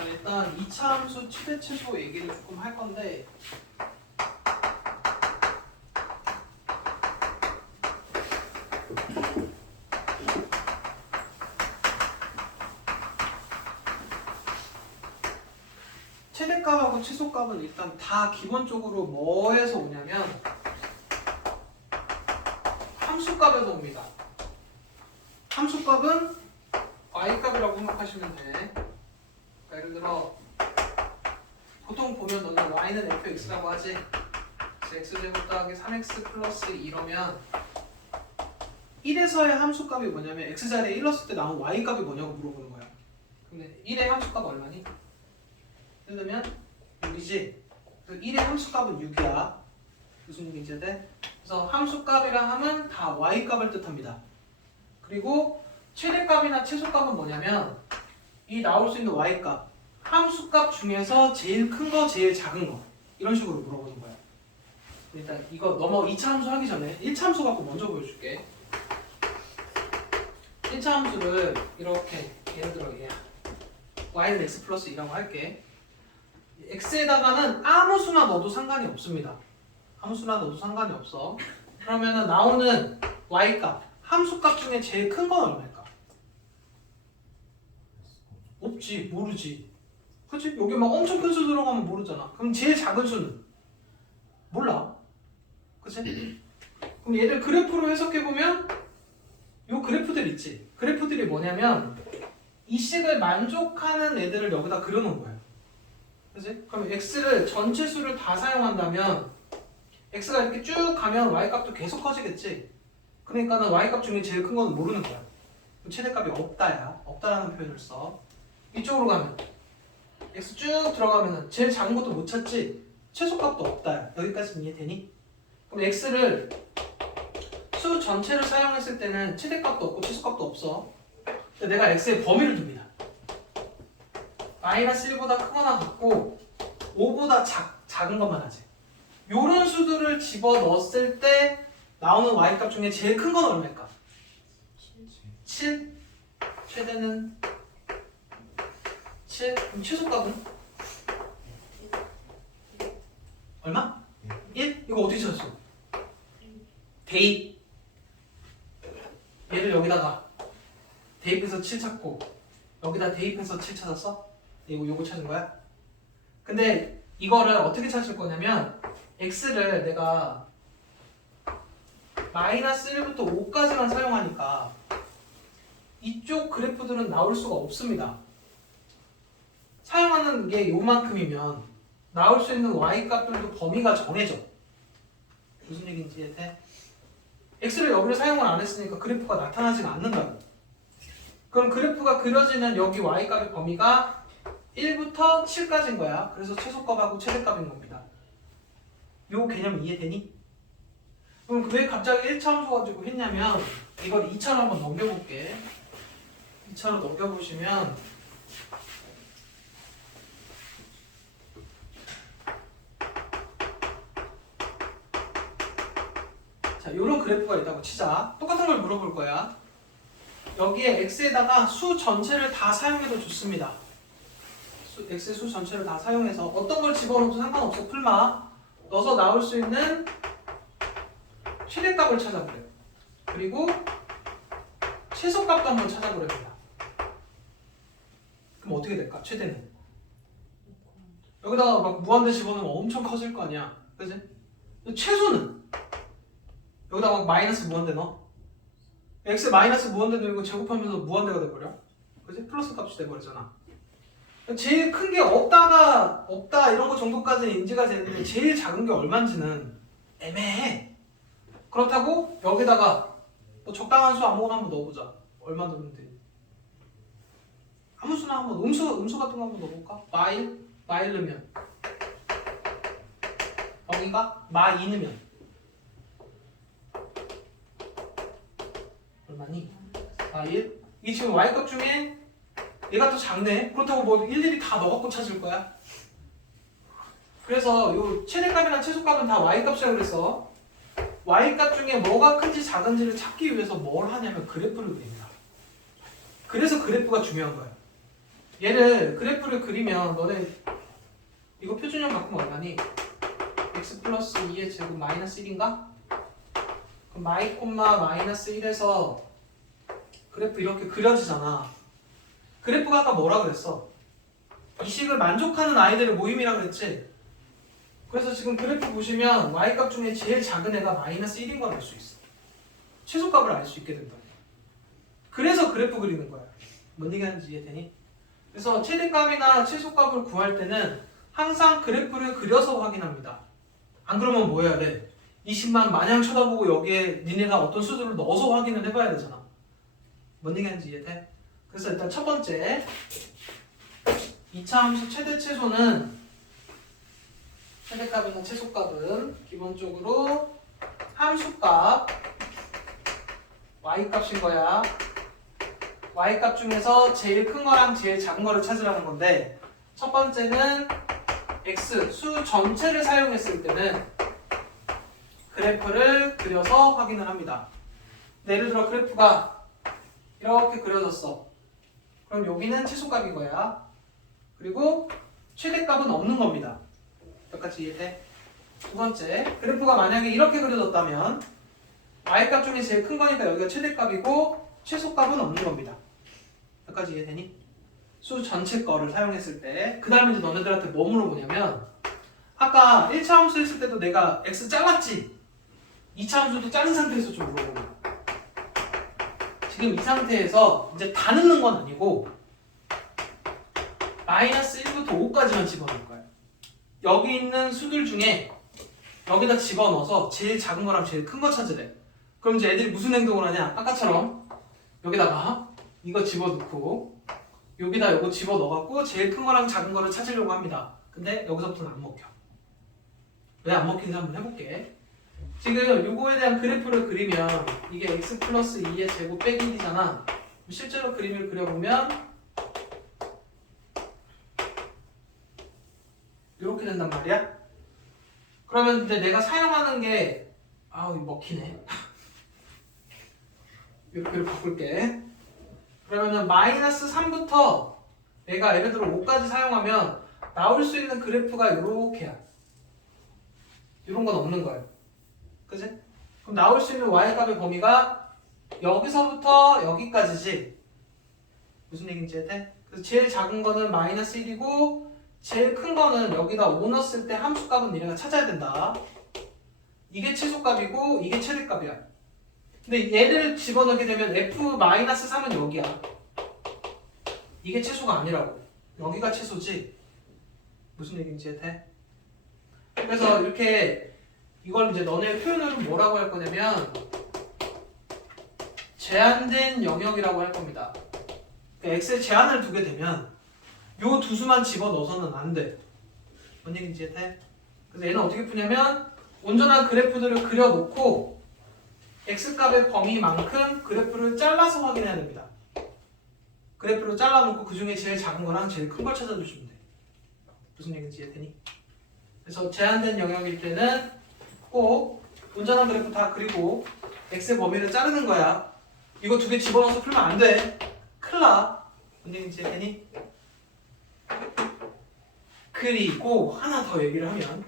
자, 일단 2차 함수 최대 최소 얘기를 조금 할 건데 최대값하고 최소값은 일단 다 기본적으로 뭐에서 오냐면 함수값에서 옵니다. 함수값은 y값이라고 생각하시면 돼. 그러니까 예를 들어 보통 보면 너는 y는 fx라고 하지. 그래서 x제곱 더하기 3x 플러스 2러면 1에서의 함수값이 뭐냐면 x자리에 1 넣었을 때 나온 y값이 뭐냐고 물어보는 거야. 근데 1의 함수값 얼마니? 예를 들면 6이지. 그래서 1의 함수값은 6이야. 무슨 얘기인지 돼? 그래서 함수값이라 하면 다 y값을 뜻합니다. 그리고 최대값이나 최소값은 뭐냐면 이 나올 수 있는 y값, 함수값 중에서 제일 큰 거, 제일 작은 거 이런 식으로 물어보는 거야. 일단 이거 넘어 2차 함수 하기 전에 1차 함수 갖고 먼저 보여줄게. 1차 함수를 이렇게 예를 들어 얘 y는 x 플러스 2라고 할게. x에다가는 아무 수나 넣어도 상관이 없습니다. 아무 수나 넣어도 상관이 없어. 그러면은 나오는 y값, 함수값 중에 제일 큰 건 얼마일까? 없지, 모르지. 그치? 여기 막 엄청 큰 수 들어가면 모르잖아. 그럼 제일 작은 수는? 몰라. 그치? 그럼 얘를 그래프로 해석해보면 요 그래프들 있지? 그래프들이 뭐냐면 이 식을 만족하는 애들을 여기다 그려놓은 거예요. 그치? 그럼 x를 전체 수를 다 사용한다면 x가 이렇게 쭉 가면 y값도 계속 커지겠지? 그러니까는 y값 중에 제일 큰 거는 모르는 거야. 최대값이 없다야. 없다라는 표현을 써. 이쪽으로 가면 x 쭉 들어가면은 제일 작은 것도 못 찾지? 최소값도 없다야. 여기까지 이해되니? 그럼 x를 수 전체를 사용했을 때는 최대값도 없고 최소값도 없어. 근데 내가 x의 범위를 둡니다. 마이너스 1보다 크거나 같고 5보다 작은 것만 하지. 요런 수들을 집어넣었을 때 나오는 y값 중에 제일 큰 건 얼마일까? 7. 최대는 7. 그럼 최소값은? 얼마? 1? 이거 어떻게 찾았어? 대입. 얘를 여기다가 대입해서 7 찾고 여기다 대입해서 7 찾았어? 요거 찾은 거야? 근데 이거를 어떻게 찾을 거냐면 x를 내가 마이너스 1부터 5까지만 사용하니까 이쪽 그래프들은 나올 수가 없습니다. 사용하는 게 요만큼이면 나올 수 있는 y값들도 범위가 정해져. 무슨 얘기인지 이해돼? x를 여기를 사용을 안 했으니까 그래프가 나타나지가 않는다고. 그럼 그래프가 그려지는 여기 y값의 범위가 1부터 7까지인 거야. 그래서 최소값하고 최대값인 겁니다. 요 개념 이해되니? 그럼 왜 갑자기 1차 함수 가지고 했냐면 이걸 2차로 한번 넘겨볼게. 2차로 넘겨보시면 자, 요런 그래프가 있다고 치자. 똑같은 걸 물어볼 거야. 여기에 x에다가 수 전체를 다 사용해도 좋습니다. x의 수 전체를 다 사용해서 어떤 걸 집어넣어도 상관없어. 풀마 넣어서 나올 수 있는 최대값을 찾아보래요. 그리고 최소값도 한번 찾아보렵니다. 그럼 어떻게 될까? 최대는 여기다가 막 무한대 집어넣으면 엄청 커질 거 아니야. 그치? 최소는 여기다가 막 마이너스 무한대 넣어. x 마이너스 무한대 넣고 제곱하면서 무한대가 돼버려. 그치? 플러스 값이 돼버리잖아. 제일 큰 게 없다 이런 거 정도까지는 인지가 되는데 제일 작은 게 얼마인지는 애매해. 그렇다고 여기다가 뭐 적당한 수 아무거나 한번 넣어보자. 얼마 넣으면 돼? 아무 수나 한번 음수 같은 거 한번 넣어볼까? 마일 넣으면 여기가 마2 넣으면 얼마니? 마1? 이게 지금 y값 중에 얘가 더 작네? 그렇다고 뭐 일일이 다 넣어갖고 찾을 거야? 그래서 요 최대값이나 최소값은 다 y값이라고 그랬어. y값 중에 뭐가 큰지 작은지를 찾기 위해서 뭘 하냐면 그래프를 그립니다. 그래서 그래프가 중요한 거예요. 얘를 그래프를 그리면 너네 이거 표준형 바꾸면 얼마니? x 플러스 2의 제곱 마이너스 1인가? 그럼 마이 콤마 마이너스 1에서 그래프 이렇게 그려지잖아. 그래프가 아까 뭐라 그랬어? 이 식을 만족하는 아이들의 모임이라 그랬지? 그래서 지금 그래프 보시면 y값 중에 제일 작은 애가 마이너스 1인 걸 알 수 있어. 최소값을 알 수 있게 된다. 그래서 그래프 그리는 거야. 뭔 얘기하는지 이해되니? 그래서 최대값이나 최소값을 구할 때는 항상 그래프를 그려서 확인합니다. 안 그러면 뭐 해야 돼? 이 식만 마냥 쳐다보고 여기에 니네가 어떤 수들을 넣어서 확인을 해봐야 되잖아. 뭔 얘기하는지 이해돼? 그래서 일단 첫 번째 2차 함수 최대 최소는 최대값이나 최소값은 기본적으로 함수값 y값인 거야. y값 중에서 제일 큰 거랑 제일 작은 거를 찾으라는 건데 첫 번째는 x 수 전체를 사용했을 때는 그래프를 그려서 확인을 합니다. 예를 들어 그래프가 이렇게 그려졌어. 그럼 여기는 최소값인 거야. 그리고 최대값은 없는 겁니다. 여기까지 이해돼? 두 번째, 그래프가 만약에 이렇게 그려졌다면 y값 중에 제일 큰 거니까 여기가 최대값이고 최소값은 없는 겁니다. 여기까지 이해되니? 수 전체 거를 사용했을 때 그 다음에 이제 너네들한테 뭐 물어보냐면 아까 1차 함수 했을 때도 내가 x 잘랐지? 2차 함수도 자른 상태에서 좀 물어보고 지금 이 상태에서 이제 다 넣는 건 아니고 마이너스 1부터 5까지만 집어넣을 거예요. 여기 있는 수들 중에 여기다 집어넣어서 제일 작은 거랑 제일 큰 거 찾으래. 그럼 이제 애들이 무슨 행동을 하냐? 아까처럼 여기다가 이거 집어넣고 여기다 이거 집어넣어갖고 제일 큰 거랑 작은 거를 찾으려고 합니다. 근데 여기서부터는 안 먹혀. 왜 안 먹히는지 한번 해볼게. 지금 요거에 대한 그래프를 그리면 이게 x 플러스 2의 제곱 빼기 1이잖아. 실제로 그림을 그려보면 이렇게 된단 말이야. 그러면 이제 내가 사용하는 게 아우 이거 먹히네. 이렇게 바꿀게. 그러면은 마이너스 3부터 내가 예를 들어 5까지 사용하면 나올 수 있는 그래프가 이렇게야. 이런 건 없는 거예요. 그치? 그럼 나올 수 있는 y값의 범위가 여기서부터 여기까지지. 무슨 얘기인지 이해돼? 그래서 제일 작은 거는 마이너스 1이고 제일 큰 거는 여기다 5 넣었을 때 함수값은 니네가 찾아야 된다. 이게 최소값이고 이게 최대값이야. 근데 얘를 집어넣게 되면 f-3은 여기야. 이게 최소가 아니라고. 여기가 최소지. 무슨 얘기인지 이해돼? 그래서 이렇게 이걸 이제 너네 표현으로 뭐라고 할 거냐면 제한된 영역이라고 할 겁니다. 그러니까 x에 제한을 두게 되면 요 두 수만 집어넣어서는 안 돼. 뭔 얘기인지 이해돼? 그래서 얘는 어떻게 푸냐면 온전한 그래프들을 그려놓고 x값의 범위만큼 그래프를 잘라서 확인해야 됩니다. 그래프를 잘라놓고 그 중에 제일 작은 거랑 제일 큰 걸 찾아주시면 돼. 무슨 얘기인지 이해되니? 그래서 제한된 영역일 때는 꼭 온전한 그래프 다 그리고 x의 범위를 자르는 거야. 이거 두 개 집어넣어서 풀면 안 돼. 큰일 나. 뭔 얘기인지 이해되니? 그리고 하나 더 얘기를 하면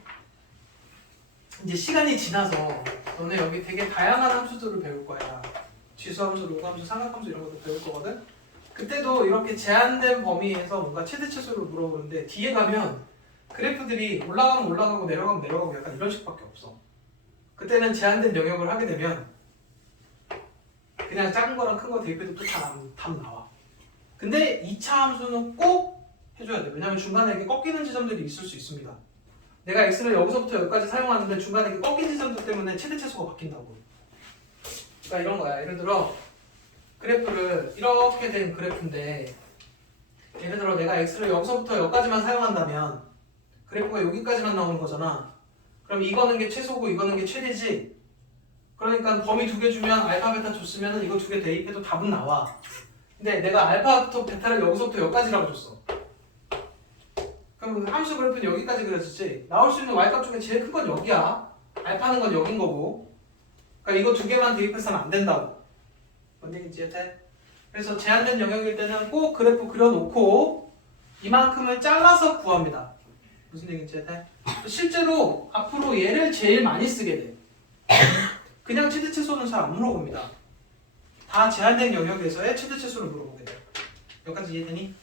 이제 시간이 지나서 너네 여기 되게 다양한 함수들을 배울 거야. 지수함수, 로그함수, 삼각함수 이런 것도 배울 거거든. 그때도 이렇게 제한된 범위에서 뭔가 최대 최소를 물어보는데 뒤에 가면 그래프들이 올라가면 올라가고 내려가면 내려가고 약간 이런 식밖에 없어. 그때는 제한된 영역을 하게 되면 그냥 작은 거랑 큰 거 대입해도 또 답 나와. 근데 2차 함수는 꼭 해줘야 돼. 왜냐면 중간에 이렇게 꺾이는 지점들이 있을 수 있습니다. 내가 x를 여기서부터 여기까지 사용하는데 중간에 이렇게 꺾인 지점들 때문에 최대 최소가 바뀐다고. 그러니까 이런 거야. 예를 들어 그래프를 이렇게 된 그래프인데 예를 들어 내가 x를 여기서부터 여기까지만 사용한다면 그래프가 여기까지만 나오는 거잖아. 그럼 이거는 게 최소고 이거는 게 최대지. 그러니까 범위 두 개 주면 알파 베타 줬으면 이거 두 개 대입해도 답은 나와. 근데 내가 알파부터 베타를 여기서부터 여기까지라고 줬어. 그럼 함수 그래프는 여기까지 그려지지. 나올 수 있는 y값 중에 제일 큰 건 여기야. 알파는 건 여긴 거고. 그러니까 이거 두 개만 대입해서는 안 된다고. 뭔 얘기인지 이해돼? 그래서 제한된 영역일 때는 꼭 그래프 그려놓고 이만큼을 잘라서 구합니다. 무슨 얘기인지 이해돼? 실제로 앞으로 얘를 제일 많이 쓰게 돼. 그냥 최대최소는 잘 안 물어봅니다. 다 제한된 영역에서의 최대최소를 물어보게 돼. 여기까지 이해되니?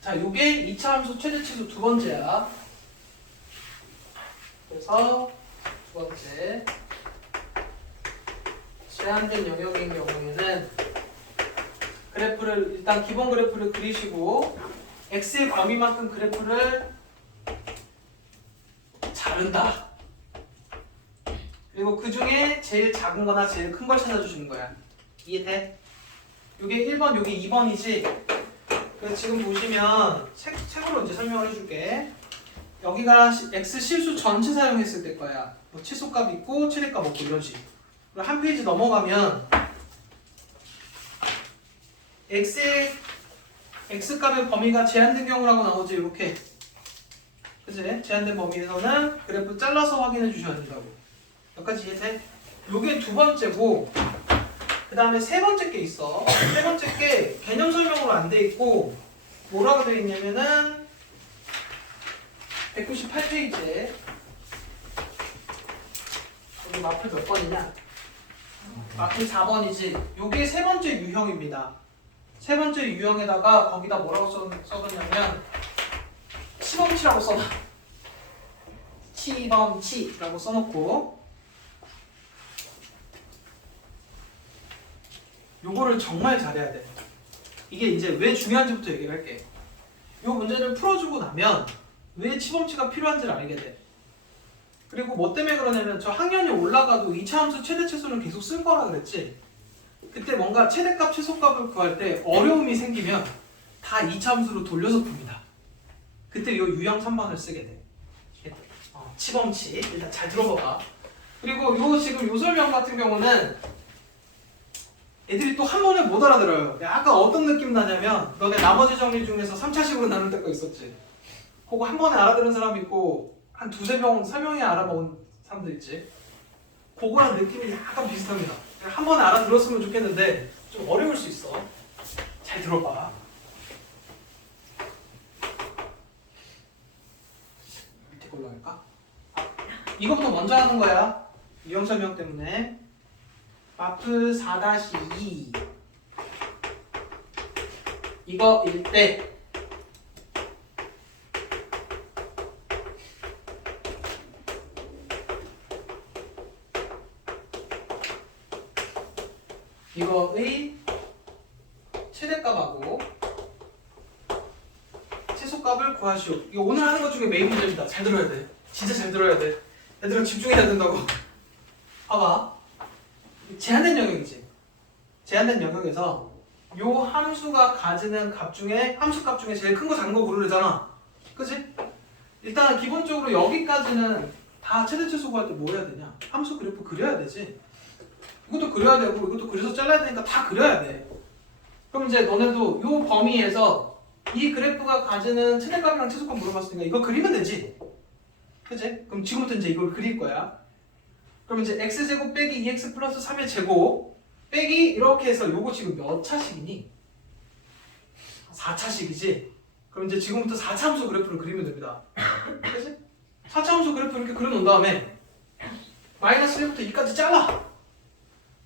자, 요게 2차 함수 최대최소 두 번째야. 그래서 두 번째, 제한된 영역인 경우에는 그래프를 일단 기본 그래프를 그리시고 x의 범위만큼 그래프를 자른다. 그리고 그 중에 제일 작은 거나 제일 큰 걸 찾아주시는 거야. 이해돼? 요게 1번, 요게 2번이지? 그래서 지금 보시면 책으로 이제 설명을 해줄게. 여기가 x 실수 전체 사용했을 때 거야. 뭐 치수값 있고 최대값 없고 이런 식. 그리고 한 페이지 넘어가면 x값의 범위가 제한된 경우라고 나오지. 이렇게. 그치? 제한된 범위에서는 그래프 잘라서 확인해 주셔야 된다고. 여기까지 이해돼? 요게 두 번째고, 그 다음에 세 번째 게 있어. 세 번째 게 개념 설명으로 안 돼 있고 뭐라고 돼 있냐면은 198페이지에 여기 마플 몇 번이냐? 마플 4번이지. 요게 세 번째 유형입니다. 세 번째 유형에다가 거기다 뭐라고 써뒀냐면 치범치라고 써놔. 치범치라고 써놓고 요거를 정말 잘해야 돼. 이게 이제 왜 중요한지부터 얘기를 할게. 요 문제를 풀어주고 나면 왜 치범치가 필요한지를 알게 돼. 그리고 뭐 때문에 그러냐면 저 학년이 올라가도 2차 함수 최대 최소는 계속 쓸 거라 그랬지. 그때 뭔가 최대값 최소값을 구할 때 어려움이 생기면 다 2차 함수로 돌려서 풉니다. 그때 요 유형 3번을 쓰게 돼. 치범치 일단 잘 들어봐봐. 그리고 요 지금 요 설명 같은 경우는 애들이 또 한 번에 못 알아들어요. 약간 어떤 느낌 나냐면 너네 나머지 정리 중에서 3차식으로 나눌 때가 있었지. 그거 한 번에 알아들은 사람 있고 한 두세 명 설명에 알아먹은 사람들 있지. 그거랑 느낌이 약간 비슷합니다. 한 번에 알아들었으면 좋겠는데 좀 어려울 수 있어. 잘 들어봐. 밑에 걸로 할까? 이것부터 먼저 하는 거야. 유형 설명 때문에. 마프 4-2 이거일 때 이거의 최대값하고 최소값을 구하시오. 이거 오늘 하는 것 중에 메인 문제입니다. 잘 들어야 돼. 진짜 잘 들어야 돼. 얘들아 집중해야 된다고. 봐봐. 제한된 영역이지. 제한된 영역에서 요 함수가 가지는 값 중에 함수값 중에 제일 큰 거 작은 거 고르려잖아. 그치? 일단 기본적으로 여기까지는 다 최대 최소 구할 때 뭐 해야 되냐? 함수 그래프 그려야 되지. 이것도 그려야 되고 이것도 그려서 잘라야 되니까 다 그려야 돼. 그럼 이제 너네도 요 범위에서 이 그래프가 가지는 최대값이랑 최소값 물어봤으니까 이거 그리면 되지. 그치? 그럼 지금부터 이제 이걸 그릴 거야. 그럼 이제 x제곱 빼기 2x 플러스 3의 제곱 빼기 이렇게 해서 요거 지금 몇 차식이니? 4차식이지? 그럼 이제 지금부터 4차 함수 그래프를 그리면 됩니다. 그치? 4차 함수 그래프 이렇게 그려놓은 다음에 마이너스 1부터 2까지 잘라!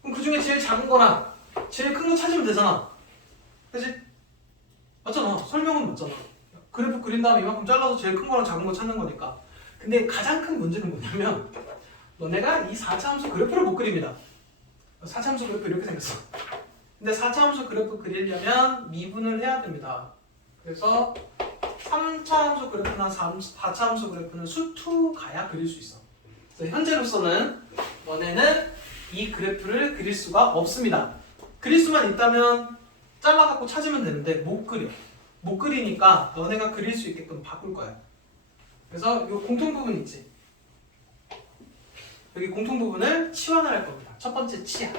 그럼 그 중에 제일 작은 거랑 제일 큰 거 찾으면 되잖아. 그치? 맞잖아. 설명은 맞잖아. 그래프 그린 다음에 이만큼 잘라서 제일 큰 거랑 작은 거 찾는 거니까. 근데 가장 큰 문제는 뭐냐면 너네가 이 4차 함수 그래프를 못 그립니다. 4차 함수 그래프 이렇게 생겼어. 근데 4차 함수 그래프 그리려면 미분을 해야 됩니다. 그래서 3차 함수 그래프나 4차 함수 그래프는 수투 가야 그릴 수 있어. 그래서 현재로서는 너네는 이 그래프를 그릴 수가 없습니다. 그릴 수만 있다면 잘라갖고 찾으면 되는데 못 그려. 못 그리니까 너네가 그릴 수 있게끔 바꿀 거야. 그래서 이 공통 부분 있지. 여기 공통 부분을 치환을 할 겁니다. 첫 번째 치야.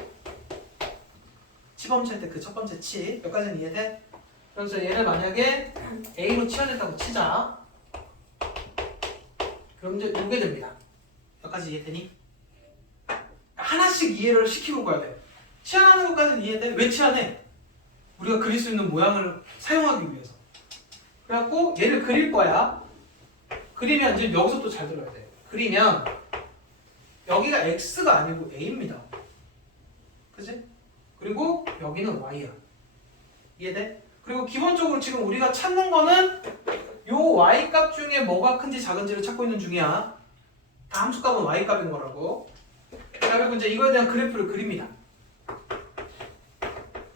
치범치할 때 그 첫 번째 치. 여기까지는 이해돼? 그래서 얘를 만약에 A로 치환했다고 치자. 그럼 이제 이게 됩니다. 여기까지 이해되니? 하나씩 이해를 시키고 가야 돼. 치환하는 것까지는 이해돼? 왜 치환해? 우리가 그릴 수 있는 모양을 사용하기 위해서. 그래갖고 얘를 그릴 거야. 그리면 이제 여기서 또 잘 들어야 돼. 그리면 여기가 x가 아니고 a입니다. 그치? 그리고 여기는 y야. 이해돼? 그리고 기본적으로 지금 우리가 찾는 거는 요 y값 중에 뭐가 큰지 작은지를 찾고 있는 중이야. 다 함수값은 y값인 거라고. 자, 그리고 이제 이거에 대한 그래프를 그립니다.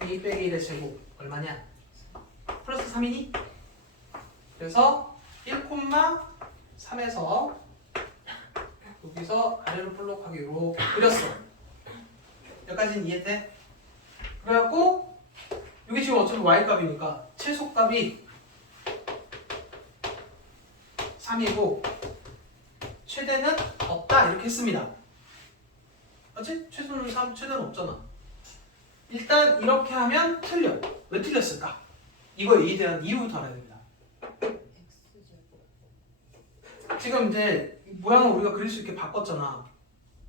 2 빼기 1의 제곱 얼마냐? 플러스 3이니? 그래서 1,3에서 여기서 아래로 볼록하게 이렇게 그렸어. 여기까지는 이해돼? 그래갖고 이게 지금 어차피 y값이니까 최소값이 3이고 최대는 없다 이렇게 했습니다. 맞지? 최소는 3, 최대는 없잖아. 일단 이렇게 하면 틀려. 왜 틀렸을까? 이거에 대한 이유부터 알아야 됩니다. 지금 이제 모양을 우리가 그릴 수 있게 바꿨잖아.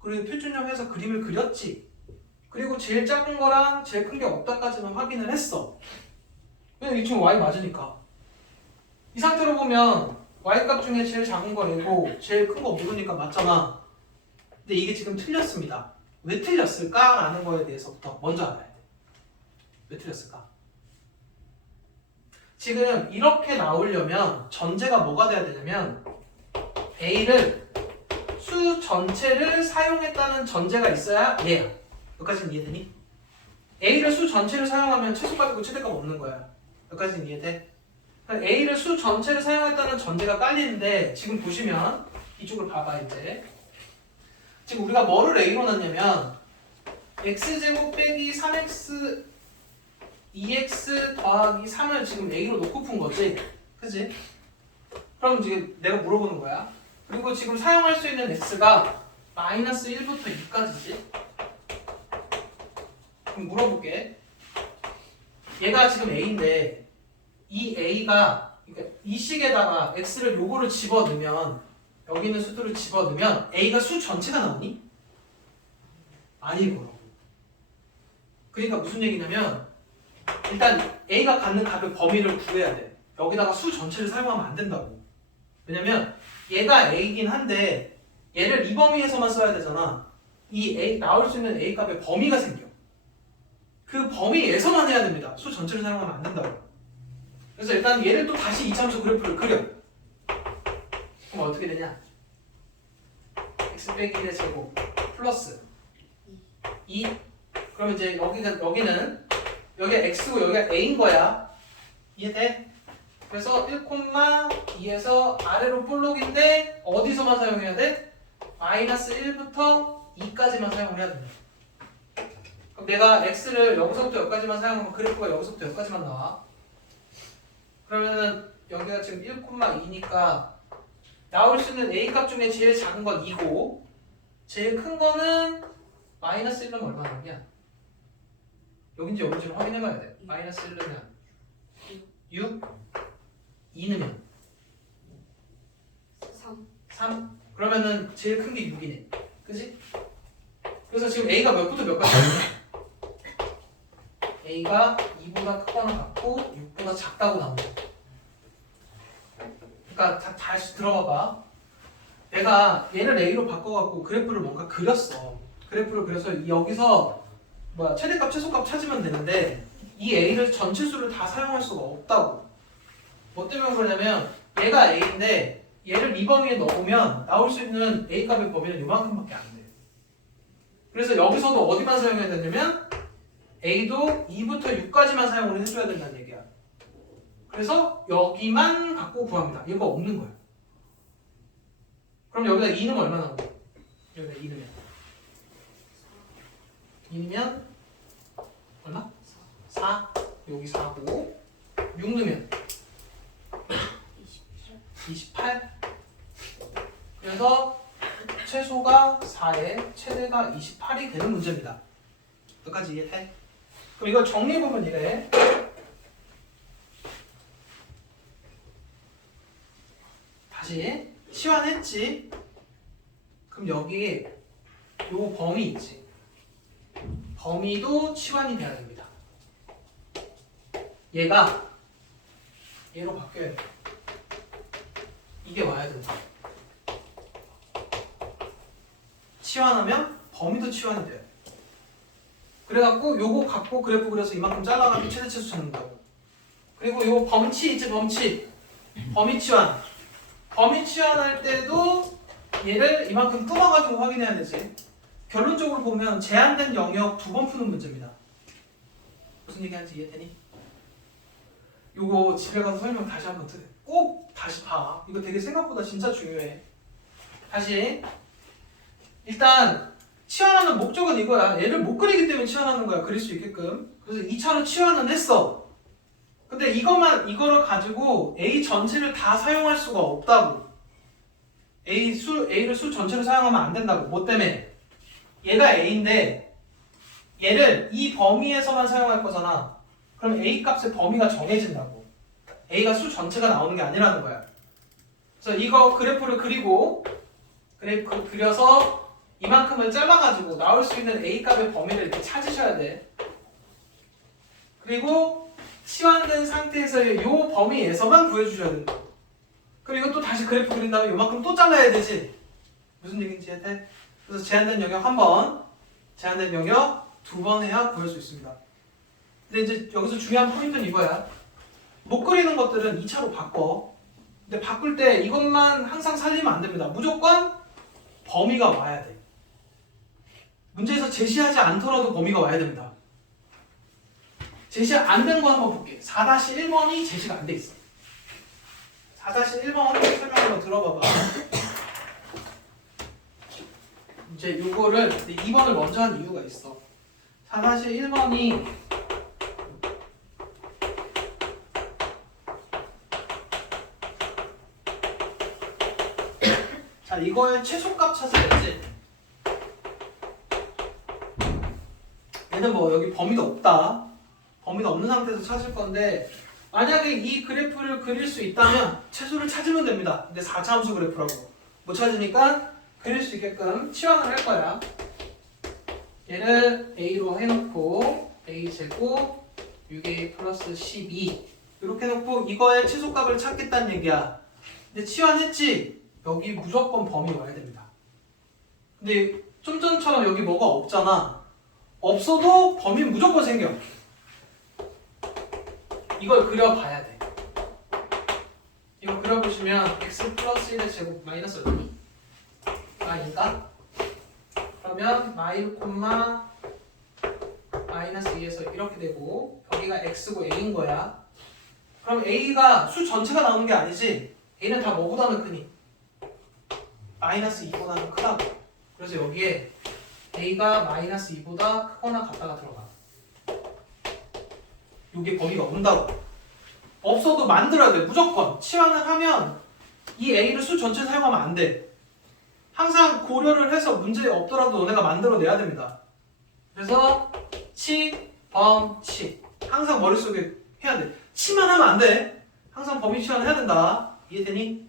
그리고 표준형해서 그림을 그렸지. 그리고 제일 작은 거랑 제일 큰 게 없다까지는 확인을 했어. 왜냐면 이 지금 y 맞으니까. 이 상태로 보면 y값 중에 제일 작은 거 얘고 제일 큰 거 모르니까 맞잖아. 근데 이게 지금 틀렸습니다. 왜 틀렸을까라는 거에 대해서부터 먼저 알아야 돼. 왜 틀렸을까? 지금 이렇게 나오려면 전제가 뭐가 돼야 되냐면 A를 수 전체를 사용했다는 전제가 있어야 얘야. 여기까지는 이해되니? A를 수 전체를 사용하면 최소값이고 최대값 없는 거야. 여기까지는 이해돼? A를 수 전체를 사용했다는 전제가 깔리는데 지금 보시면 이쪽을 봐봐 이제. 지금 우리가 뭐를 A로 놨냐면 x제곱 빼기 3x 2x 더하기 3을 지금 A로 놓고 푼 거지. 그치? 그럼 지금 내가 물어보는 거야. 그리고 지금 사용할 수 있는 x가 마이너스 1부터 2까지지. 그럼 물어볼게. 얘가 지금 a인데 이 a가 그러니까 이 식에다가 x를 요거를 집어넣으면 여기 있는 수들을 집어넣으면 a가 수 전체가 나오니? 아닐 거라고. 그러니까 무슨 얘기냐면 일단 a가 갖는 값의 범위를 구해야 돼. 여기다가 수 전체를 사용하면 안 된다고. 왜냐면 얘가 a이긴 한데 얘를 이 범위에서만 써야 되잖아. 이 a 나올 수 있는 a 값의 범위가 생겨. 그 범위에서만 해야 됩니다. 수 전체를 사용하면 안 된다고. 그래서 일단 얘를 또 다시 이차함수 그래프를 그려. 그럼 어떻게 되냐? x 빼기 1의 제곱 플러스 2. 그러면 이제 여기는 여기가 x고 여기가 a인 거야. 이해돼? 그래서 1,2에서 아래로 볼록인데 어디서만 사용해야 돼? 마이너스 1부터 2까지만 사용을 해야 됩니다. 그럼 내가 x를 여기서부터 여기까지만 사용하면 그래프가 여기서부터 여기까지만 나와. 그러면은 여기가 지금 1,2니까 나올 수 있는 a 값 중에 제일 작은 건 2고 제일 큰 거는 마이너스 1은 얼마 나오냐? 여긴지 여긴지 확인해봐야 돼. 마이너스 1 넣으면 6, 2 넣으면 3. 그러면은 제일 큰 게 6이네. 그치? 그래서 지금 a가 몇부터 몇까지 나오냐? a가 2보다 크거나 같고 6보다 작다고 나온다. 그러니까 다시 들어봐봐. 내가 얘를 a로 바꿔갖고 그래프를 뭔가 그렸어. 그래프를 그려서 여기서 최대값 최소값 찾으면 되는데 이 a를 전체 수를 다 사용할 수가 없다고. 뭐 때문에 그러냐면 얘가 a인데 얘를 이 범위에 넣으면 나올 수 있는 a 값의 범위는 요만큼밖에 안 돼. 그래서 여기서도 어디만 사용해야 되냐면 a도 2부터 6까지만 사용을 해줘야 된다는 얘기야. 그래서 여기만 갖고 구합니다. 이거 없는 거야. 그럼 여기다 2 넣으면 얼마 나오고? 여기다 2 넣으면 2 넣으면 얼마? 4. 여기 4고 6 넣으면 28. 그래서 최소가 4에 최대가 28이 되는 문제입니다. 여기까지 이해해? 그럼 이걸 정리해보면 이래. 다시 치환했지. 그럼 여기 요 범위 있지. 범위도 치환이 돼야 됩니다. 얘가 얘로 바뀌어야 돼. 이게 와야 된다. 치환하면 범위도 치환이 돼요. 그래갖고 요거 갖고 그래프 그려서 이만큼 잘라가지고 최대치수 찾는다고. 그리고 요 범치 있지, 범치. 범위 치환. 범위 치환할 때도 얘를 이만큼 뚫어가지고 확인해야 되지. 결론적으로 보면 제한된 영역 2번 푸는 문제입니다. 무슨 얘기하는지 이해되니? 요거 집에 가서 설명 다시 한번 꼭 다시 봐. 이거 되게 생각보다 진짜 중요해. 다시. 일단 치환하는 목적은 이거야. 얘를 못 그리기 때문에 치환하는 거야. 그릴 수 있게끔. 그래서 2차로 치환은 했어. 근데 이거를 가지고 A 전체를 다 사용할 수가 없다고. A를 수 전체를 사용하면 안 된다고. 뭐 때문에? 얘가 A인데 얘를 이 범위에서만 사용할 거잖아. 그럼 A 값의 범위가 정해진다고. A가 수 전체가 나오는 게 아니라는 거야. 그래서 이거 그래프를 그리고 그래프 그려서 이만큼을 잘라가지고 나올 수 있는 A 값의 범위를 이렇게 찾으셔야 돼. 그리고 치환된 상태에서의 요 범위에서만 구해주셔야 된다. 그리고 또 다시 그래프 그린 다음에 요만큼 또 잘라야 되지. 무슨 얘기인지 이해돼? 그래서 제한된 영역 1번, 제한된 영역 2번 해야 구할 수 있습니다. 근데 이제 여기서 중요한 포인트는 이거야. 못 그리는 것들은 2차로 바꿔. 근데 바꿀 때 이것만 항상 살리면 안 됩니다. 무조건 범위가 와야 돼. 문제에서 제시하지 않더라도 범위가 와야 됩니다. 제시 안 된 거 한번 볼게. 4-1번이 제시가 안 돼 있어. 4-1번 설명 한번 들어봐봐. 이제 요거를 2번을 먼저 한 이유가 있어. 4-1번이 자, 이거의 최소값 찾아야지. 얘는 뭐 여기 범위도 없다. 범위도 없는 상태에서 찾을 건데 만약에 이 그래프를 그릴 수 있다면 최소를 찾으면 됩니다. 근데 4차 함수 그래프라고 못 찾으니까 그릴 수 있게끔 치환을 할 거야. 얘를 A로 해놓고 A제곱 6A 플러스 12 이렇게 해놓고 이거의 최소값을 찾겠다는 얘기야. 근데 치환했지? 여기 무조건 범위 와야 됩니다. 근데 좀 전처럼 여기 뭐가 없잖아. 없어도 범위 무조건 생겨. 이걸 그려봐야 돼. 이거 그려보시면 x 플러스 1의 제곱 마이너스 얼마니? 아닌가? 그러면 마일 콤마 마이너스 2에서 이렇게 되고 여기가 x고 a인 거야. 그럼 a가 수 전체가 나오는 게 아니지. a는 다 뭐보다는 크니? 마이너스 2보다는 크다고. 그래서 여기에 a가 마이너스 2보다 크거나 같다가 들어가. 이게 범위가 온다고. 없어도 만들어야 돼. 무조건. 치환을 하면 이 a를 수 전체 사용하면 안 돼. 항상 고려를 해서 문제 없더라도 너네가 만들어내야 됩니다. 그래서 치, 범, 치. 항상 머릿속에 해야 돼. 치만 하면 안 돼. 항상 범위 치환을 해야 된다. 이해되니?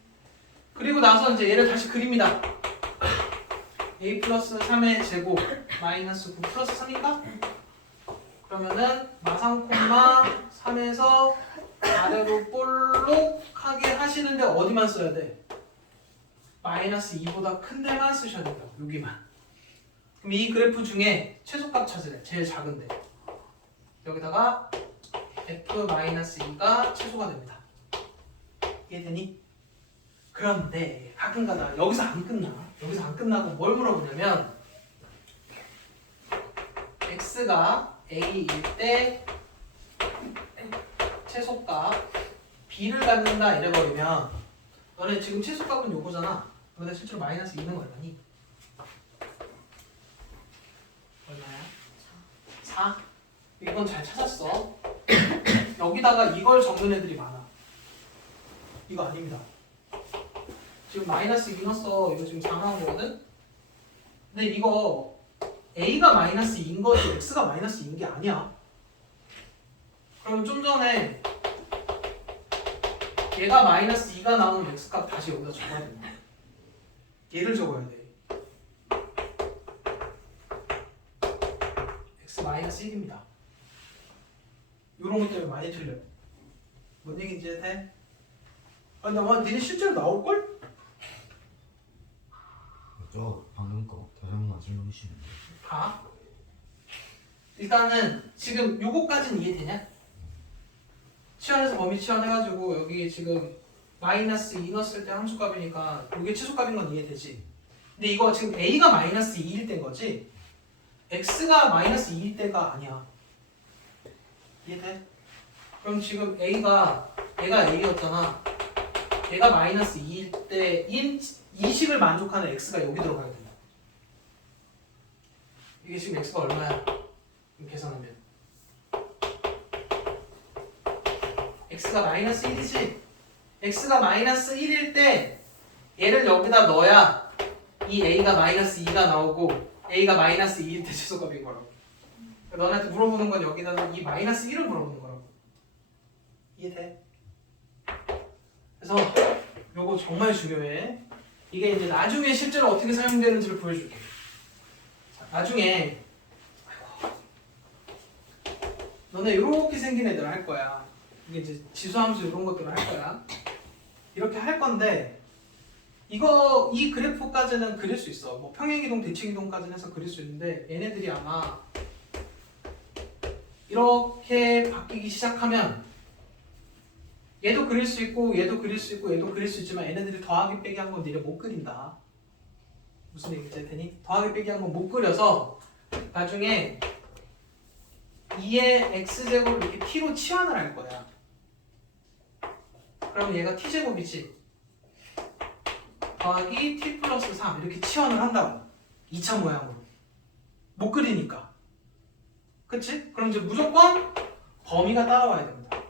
그리고 나서 이제 얘를 다시 그립니다. a 플러스 3의 제곱 마이너스 9 플러스 3인가? 그러면은 마상 콤마 3에서 아래로 볼록하게 하시는데 어디만 써야 돼? 마이너스 2보다 큰 데만 쓰셔야 된다고. 여기만. 그럼 이 그래프 중에 최소값 찾으래. 제일 작은데. 여기다가 f-2가 최소가 됩니다. 이해되니? 그런데 가끔가다 여기서 안 끝나. 여기서 안 끝나고 뭘 물어보냐면 x가 a일 때 최소값 b를 갖는다 이래버리면 너네 지금 최소값은 요거잖아. 근데 실제로 마이너스 2는 얼마니? 얼마야? 4. 이건 잘 찾았어. 여기다가 이걸 적는 애들이 많아. 이거 아닙니다. 지금 마이너스 2 넣었어. 이거 지금 4 나온 거거든? 근데 이거 a가 마이너스 2인 거지 x가 마이너스 2인 게 아니야. 그럼 좀 전에 얘가 마이너스 2가 나오는 x값 다시 여기다 적어야 된다. 얘를 적어야 돼. x 마이너스 1입니다. 요런 것 때문에 많이 틀려요. 뭔 얘기인지 돼? 아 근데 뭐 니네 실제로 나올걸? 저 방금 거 다시 한 번만 설명해 주시면 돼요. 봐. 일단은 지금 요거까지는 이해되냐? 치환해서 범위 치환해가지고 여기 지금 마이너스 2 넣었을 때 함수값이니까 이게 최소값인 건 이해되지? 근데 이거 지금 a가 마이너스 2일 때인 거지? x가 마이너스 2일 때가 아니야. 이해돼? 그럼 지금 얘가 a였잖아. 얘가 마이너스 2일 때인 이 식을 만족하는 x가 여기 들어가야 된다. 이게 지금 x가 얼마야? 계산하면 x가 마이너스 1이지? x가 마이너스 1일 때 얘를 여기다 넣어야 이 a가 마이너스 2가 나오고 a가 마이너스 2일 때 최소값인 거라고. 너네한테 물어보는 건 여기다가 이 마이너스 1을 물어보는 거라고. 이해돼? 그래서 요거 정말 중요해. 이게 이제 나중에 실제로 어떻게 사용되는지를 보여줄게. 자, 나중에 너네 이렇게 생긴 애들 할 거야. 이게 이제 지수함수 이런 것들을 할 거야. 이렇게 할 건데 이 그래프까지는 그릴 수 있어. 뭐 평행이동, 대칭이동까지는 해서 그릴 수 있는데 얘네들이 아마 이렇게 바뀌기 시작하면 얘도 그릴 수 있고 얘도 그릴 수 있고 얘도 그릴 수 있지만 얘네들이 더하기 빼기 한 건 니네 못 그린다. 무슨 얘기인지 되니? 더하기 빼기 한 건 못 그려서 나중에 2의 x제곱을 이렇게 t로 치환을 할 거야. 그럼 얘가 t제곱이지. 더하기 t 플러스 3 이렇게 치환을 한다고. 2차 모양으로. 못 그리니까. 그치? 그럼 이제 무조건 범위가 따라와야 됩니다.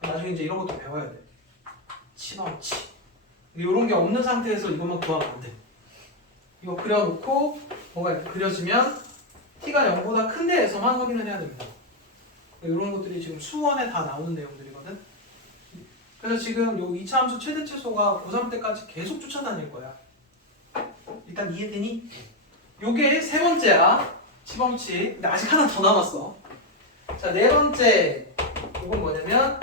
나중에 이제 이런 것도 배워야 돼. 치방치. 이런 게 없는 상태에서 이것만 구하면 안 돼. 이거 그려놓고 뭐가 이렇게 그려지면 t가 0보다 큰 데에서만 확인을 해야 됩니다. 이런 것들이 지금 수원에 다 나오는 내용들이거든. 그래서 지금 요 2차 함수 최대 최소가 고3 때까지 계속 쫓아다닐 거야. 일단 이해되니? 요게 세 번째야. 치범치. 근데 아직 하나 더 남았어. 자, 네 번째. 이건 뭐냐면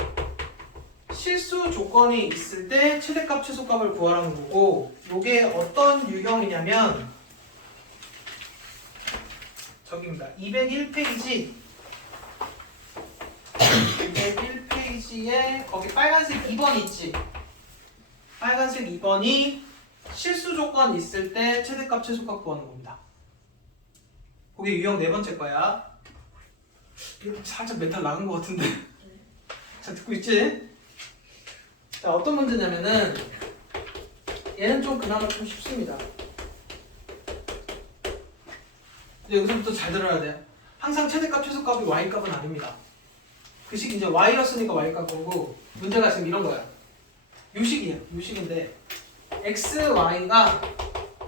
실수 조건이 있을 때 최대값 최소값을 구하라는 거고, 요게 어떤 유형이냐면 저기입니다. 201페이지 201페이지에 거기 빨간색 2번 있지? 빨간색 2번이 실수 조건 있을 때 최대값 최소값 구하는 겁니다. 그게 유형 네 번째 거야. 이거 살짝 메탈 나간 것 같은데. 자, 듣고 있지? 자, 어떤 문제냐면은 얘는 좀 그나마 좀 쉽습니다. 이제 여기서부터 잘 들어야 돼. 항상 최대값 최소값이 y값은 아닙니다. 그 식 이제 y였으니까 y값 거고, 문제가 지금 이런 거야. 요식이야. 요식인데 x, y가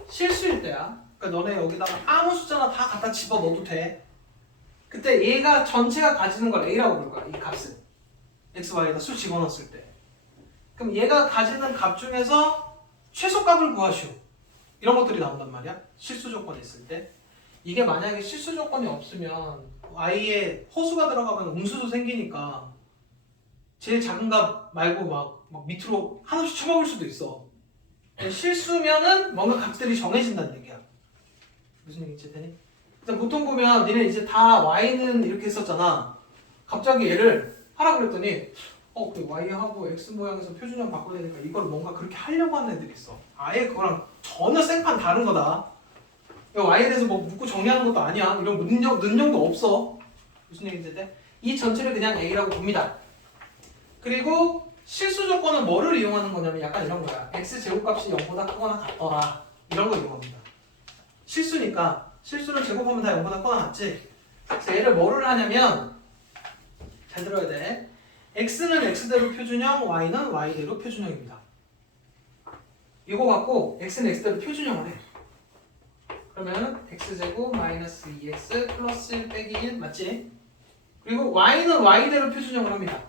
실수일 때야. 그러니까 너네 여기다가 아무 숫자나 다 갖다 집어 넣어도 돼. 그때 얘가 전체가 가지는 걸 a라고 부를 거야. 이 값을 x, y에다 수 집어넣었을 때. 그럼 얘가 가지는 값 중에서 최소값을 구하시오. 이런 것들이 나온단 말이야. 실수 조건이 있을 때. 이게 만약에 실수 조건이 없으면 y에 허수가 들어가면 음수도 생기니까 제일 작은 값 말고 막 밑으로 한없이 쳐먹을 수도 있어. 실수면은 뭔가 값들이 정해진다는 얘기야. 무슨 얘기인지 되니? 일단 보통 보면 니네 이제 다 y는 이렇게 했었잖아. 갑자기 얘를 하라고 그랬더니 그 y하고 x 모양에서 표준형 바꿔야 되니까 이걸 뭔가 그렇게 하려고 하는 애들이 있어. 아예 그거랑 전혀 생판 다른 거다. y에 대해서 뭐 묻고 정리하는 것도 아니야. 이런 능력도 없어. 무슨 얘기인지 돼? 이 전체를 그냥 a라고 봅니다. 그리고 실수 조건은 뭐를 이용하는 거냐면 약간 이런 거야. x 제곱값이 0보다 크거나 같더라. 이런 거 이용합니다. 실수니까 실수를 제곱하면 다 0보다 크거나 같지. 그래서 얘를 뭐를 하냐면 잘 들어야 돼. x는 x대로 표준형, y는 y대로 표준형입니다. 이거 갖고 x는 x대로 표준형을 해. 그러면 x제곱 마이너스 2x 플러스 1 빼기 1 맞지? 그리고 y는 y대로 표준형을 합니다.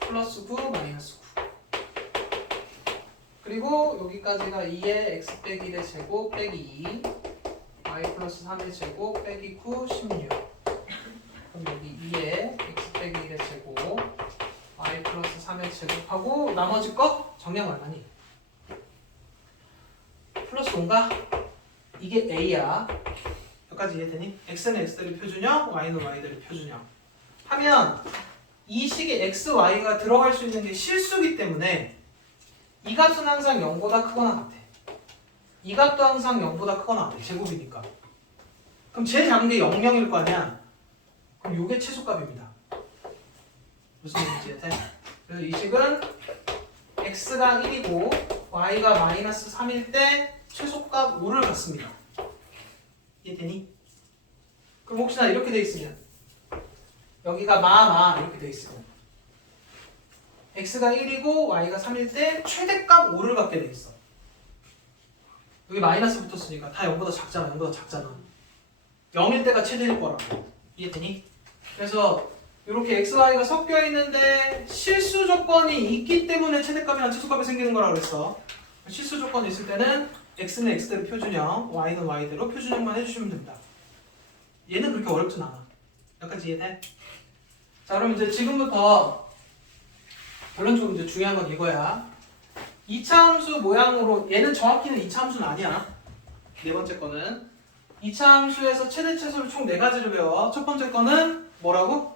플러스 9 마이너스 9. 그리고 여기까지가 2의 x 빼기 1의 제곱 빼기 2 y 플러스 3의 제곱 빼기 9 16. 그럼 여기 2의 x 빼기 1의 제곱 제곱하고 나머지 거 정량 얼마니? 플러스 5인가? 이게 A야. 여기까지 이해되니? X는 X대로 표준형, Y는 Y대로 표준형. 하면 이 식에 X, Y가 들어갈 수 있는 게 실수기 때문에 이 값은 항상 0보다 크거나 같아. 이 값도 항상 0보다 크거나 같아. 제곱이니까. 그럼 제일 작은 게 0, 0일 거 아니야? 그럼 이게 최소값입니다. 무슨 얘기인지 이해돼? 그래서 이 식은 X가 1이고 Y가 마이너스 3일 때 최소값 5를 갖습니다. 이해되니? 그럼 혹시나 이렇게 돼 있으면 여기가 마 이렇게 돼 있으면 X가 1이고 Y가 3일 때 최대값 5를 갖게 돼 있어. 여기 마이너스 붙었으니까 다 0보다 작잖아. 0보다 작잖아. 0일 때가 최대일 거라고. 이해되니? 그래서 이렇게 X, Y가 섞여 있는데 실수 조건이 있기 때문에 최대값이랑 최소값이 생기는 거라고 그랬어. 실수 조건이 있을 때는 X는 X대로 표준형, Y는 Y대로 표준형만 해주시면 됩니다. 얘는 그렇게 어렵진 않아. 여기까지 이해돼? 자, 그럼 이제 지금부터 결론적으로 이제 중요한 건 이거야. 2차 함수 모양으로 얘는 정확히는 2차 함수는 아니야. 네 번째 거는 2차 함수에서 최대 최소를 총 4가지를 배워. 첫 번째 거는 뭐라고?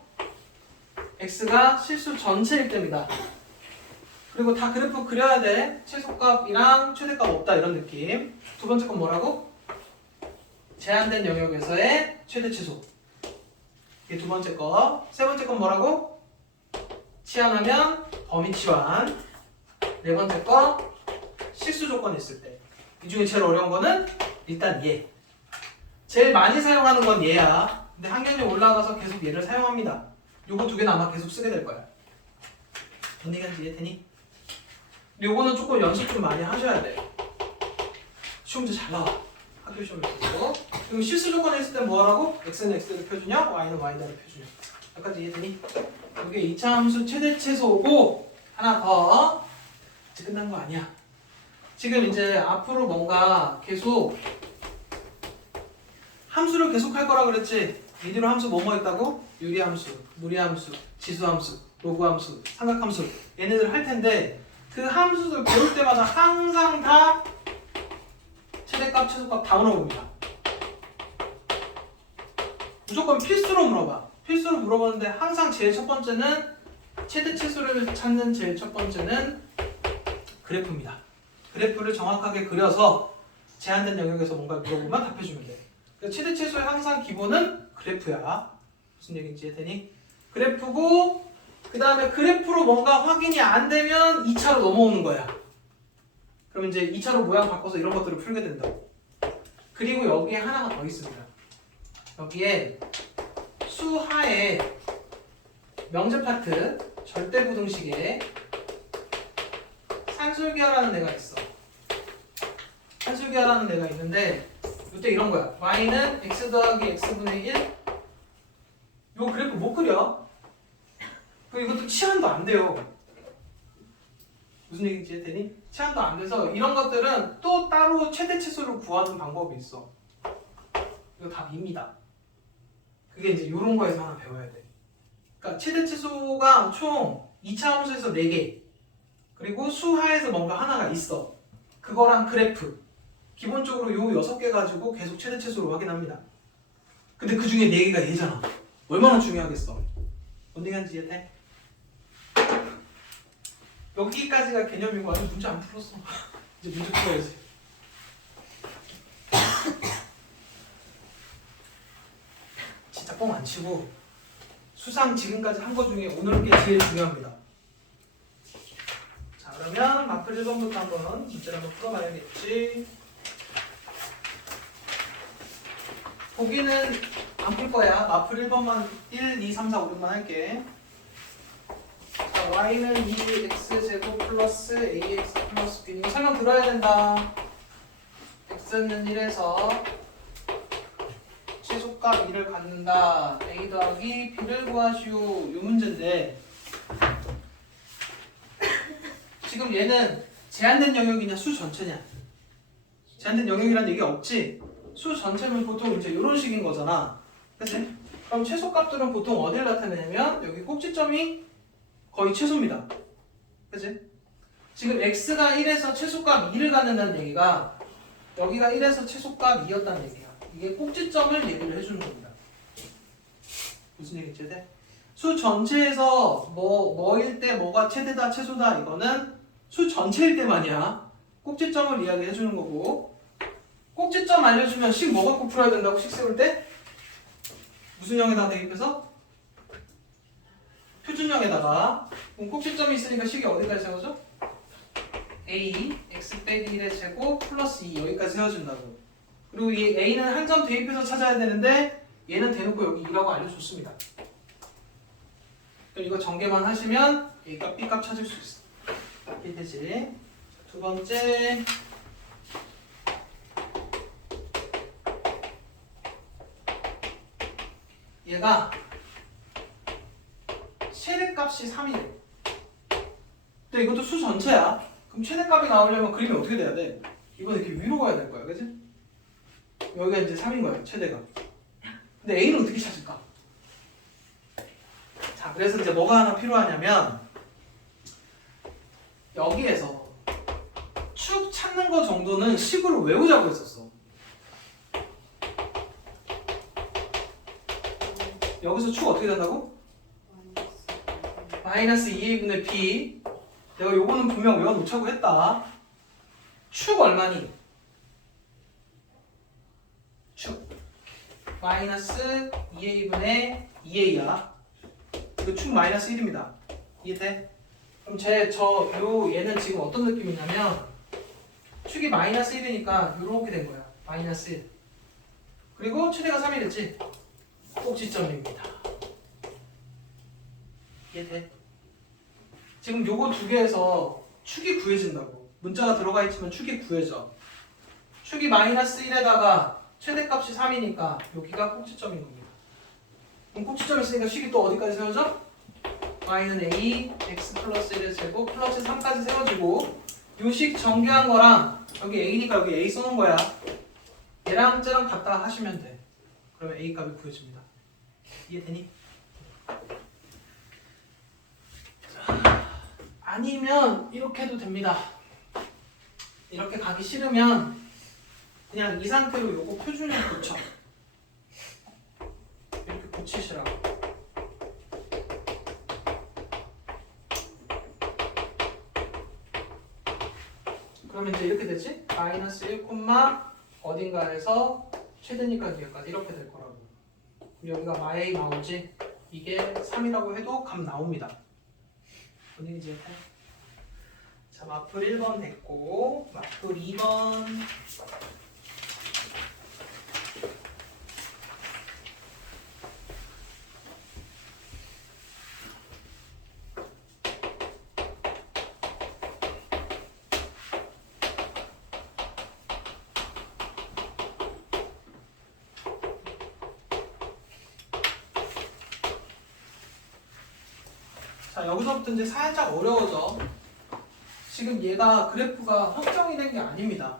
X가 실수 전체일 때입니다. 그리고 다 그래프 그려야 돼. 최소값이랑 최대값 없다 이런 느낌. 두 번째 건 뭐라고? 제한된 영역에서의 최대 최소. 이게 두 번째 거. 세 번째 건 뭐라고? 치환하면 범위 치환. 네 번째 거 실수 조건이 있을 때. 이 중에 제일 어려운 거는 일단 얘. 제일 많이 사용하는 건 얘야. 근데 학년이 올라가서 계속 얘를 사용합니다. 요거 두 개는 아마 계속 쓰게 될 거야. 뭔 얘기인지 이해되니? 근데 요거는 조금 연습 좀 많이 하셔야 돼. 시험 문제 잘 나와. 학교 시험을 보고. 그럼 실수 조건이 있을 때 뭐라고? X는 X대로 표준형, Y는 Y대로 표준형. 여기까지 이해되니? 이게 2차 함수 최대 최소고 하나 더. 이제 끝난 거 아니야. 지금 이제 앞으로 뭔가 계속 함수를 계속 할 거라 그랬지. 미디로 함수 뭐뭐 있다고? 유리함수, 무리함수, 지수함수, 로그함수, 삼각함수 얘네들 할 텐데 그 함수들 배울 때마다 항상 다 최대값, 최소값 다 물어봅니다. 무조건 필수로 물어봐. 필수로 물어보는데 항상 제일 첫 번째는 최대 최소를 찾는 제일 첫 번째는 그래프입니다. 그래프를 정확하게 그려서 제한된 영역에서 뭔가 물어보면 답해주면 돼. 최대 최소의 항상 기본은 그래프야. 무슨 얘기인지 이해되니? 그래프고 그 다음에 그래프로 뭔가 확인이 안 되면 2차로 넘어오는 거야. 그럼 이제 2차로 모양 바꿔서 이런 것들을 풀게 된다고. 그리고 여기에 하나가 더 있습니다. 여기에 수하의 명제 파트 절대부등식에 산술기하라는 애가 있어. 산술기하라는 애가 있는데 이때 이런 거야. y는 x 더하기 x분의 1. 요 그래프 못 그려. 그리고 이것도 치환도 안 돼요. 무슨 얘기인지 이해되니? 치환도 안 돼서 이런 것들은 또 따로 최대 최소를 구하는 방법이 있어. 이거 다 밉니다. 그게 이제 이런 거에서 하나 배워야 돼. 그러니까 최대 최소가 총 2차 함수에서 4개. 그리고 수하에서 뭔가 하나가 있어. 그거랑 그래프. 기본적으로 요 6개 가지고 계속 최대 최소를 확인합니다. 근데 그 중에 4개가 얘잖아. 얼마나 중요하겠어. 뭔 얘기인지 이해돼? 여기까지가 개념이고 아직 문제 안 풀었어. 이제 문제 풀어야지. 진짜 뻥 안 치고 수상 지금까지 한 거 중에 오늘 게 제일 중요합니다. 자, 그러면 마플 1번부터 한번 문제를 한번 풀어봐야겠지. 보기는 안 풀 거야. 마플 1번만 1, 2, 3, 4, 5, 6만 할게. 자, y는 2x제곱 플러스 ax 플러스 b. 이거 설명 들어야 된다. x는 1에서 최소값 2를 갖는다. a 더하기 b를 구하시오. 이 문제인데 지금 얘는 제한된 영역이냐 수 전체냐? 제한된 영역이라는 얘기 없지? 수 전체면 보통 이제 이런 식인 거잖아. 그치? 그럼 최소값들은 보통 어디를 나타내냐면 여기 꼭지점이 거의 최소입니다. 그치? 지금 x가 1에서 최소값 2를 갖는다는 얘기가 여기가 1에서 최소값 2였다는 얘기야. 이게 꼭지점을 얘기를 해주는 겁니다. 무슨 얘기지? 수 전체에서 뭐일 때 뭐가 최대다 최소다 이거는 수 전체일 때만이야. 꼭지점을 이야기해 주는 거고 꼭지점 알려주면 식 뭐 갖고 풀어야 된다고 식 세울 때? 무슨 형에다가 대입해서? 표준형에다가 그럼 꼭지점이 있으니까 식이 어디까지 세워져? a x 빼기 1의 제곱 플러스 2 여기까지 세워준다고. 그리고 이 a는 한 점 대입해서 찾아야 되는데 얘는 대놓고 여기 2라고 알려줬습니다. 그럼 이거 전개만 하시면 a값 b값 찾을 수 있어. 이게 되지. 두 번째 얘가 최대값이 3이래. 근데 이것도 수 전체야. 그럼 최대값이 나오려면 그림이 어떻게 돼야 돼? 이건 이렇게 위로 가야 될 거야, 그치? 여기가 이제 3인 거야, 최대가. 근데 a는 어떻게 찾을까? 자, 그래서 이제 뭐가 하나 필요하냐면 여기에서 축 찾는 거 정도는 식으로 외우자고 했었어. 여기서 축 어떻게 된다고? 마이너스 2a분의 b. 내가 요거는 분명 외워놓자고 했다. 축 얼마니? 축 마이너스 2a분의 2a야. 이거 축 마이너스 1입니다. 이해돼? 그럼 얘는 지금 어떤 느낌이냐면 축이 마이너스 1이니까 요렇게 된 거야. 마이너스 1. 그리고 최대가 3이 됐지? 꼭지점입니다. 이해돼? 지금 요거 두 개에서 축이 구해진다고. 문자가 들어가 있지만 축이 구해져. 축이 마이너스 1에다가 최대값이 3이니까 여기가 꼭지점인 겁니다. 그럼 꼭지점 있으니까 식이 또 어디까지 세워져? y는 a, x 플러스 1의 제곱 플러스 3까지 세워지고 요 식 전개한 거랑 여기 a니까 여기 a 써놓은 거야. 얘랑 쟤랑 갖다 하시면 돼. 그러면 a 값이 구해집니다. 이해되니? 아니면 이렇게 해도 됩니다. 이렇게 가기 싫으면 그냥 이 상태로 요거 표준형 고쳐. 이렇게 고치시라고. 그러면 이제 이렇게 되지? 마이너스 1, 어딘가에서 최대니까 뒤에까지 이렇게 될 거라고. 여기가 마이 나오지? 이게 3이라고 해도 감 나옵니다. 뭔 얘기인지 이해해? 자, 마플 1번 됐고 마플 2번 자, 여기서부터 이제 살짝 어려워져. 지금 얘가 그래프가 확정이 된 게 아닙니다.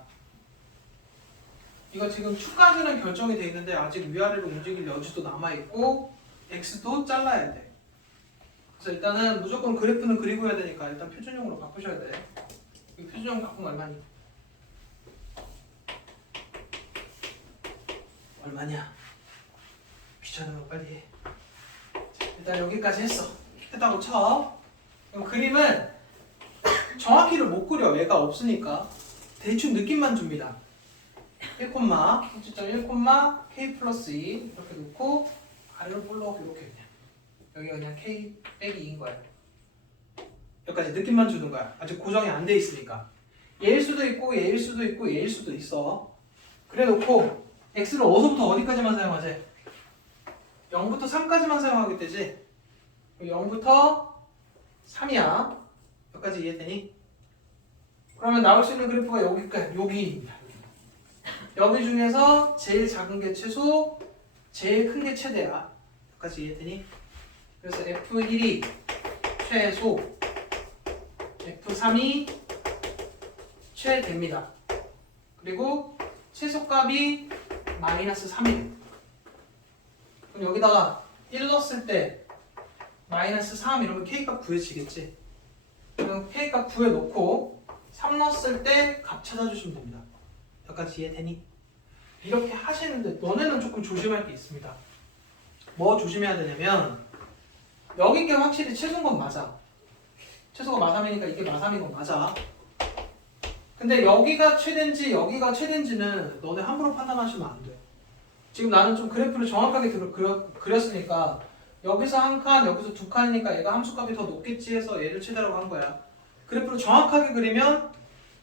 이거 지금 축까지는 결정이 돼 있는데 아직 위아래로 움직일 여지도 남아있고 x도 잘라야 돼. 그래서 일단은 무조건 그래프는 그리고 해야 되니까 일단 표준형으로 바꾸셔야 돼. 이 표준형 바꾸면 얼마니? 얼마냐? 귀찮으면 빨리 해. 일단 여기까지 했어. 했다고 쳐. 그럼 그림은 정확히를 못 그려. 얘가 없으니까 대충 느낌만 줍니다. 1, 꼭지점 1, k 플러스 2 이렇게 놓고 아래로 볼록 이렇게 그냥 여기가 그냥 k 빼기 2인 거야. 여기까지 느낌만 주는 거야. 아직 고정이 안 돼 있으니까. 얘일 수도 있고 얘일 수도 있고 얘일 수도 있어. 그래 놓고 x를 어디서부터 어디까지만 사용하지? 0부터 3까지만 사용하게 되지. 0부터 3이야. 여기까지 이해되니? 그러면 나올 수 있는 그래프가 여기입니다. 여기 중에서 제일 작은 게 최소, 제일 큰 게 최대야. 여기까지 이해되니? 그래서 F1이 최소, F3이 최대입니다. 그리고 최소값이 마이너스 3이에요. 그럼 여기다가 1 넣었을 때 마이너스 3 이러면 K값 구해지겠지? 그럼 K값 9에 놓고 3 넣었을 때 값 찾아주시면 됩니다. 여기까지 이해되니? 이렇게 하시는데 너네는 조금 조심할 게 있습니다. 뭐 조심해야 되냐면 여기 게 확실히 최소인 건 맞아. 최소가 마삼이니까 이게 마삼인 건 맞아. 근데 여기가 최대인지 여기가 최대인지는 너네 함부로 판단하시면 안 돼. 지금 나는 좀 그래프를 정확하게 그렸으니까 여기서 한 칸, 여기서 두 칸이니까 얘가 함수값이 더 높겠지 해서 얘를 최대라고 한 거야. 그래프를 정확하게 그리면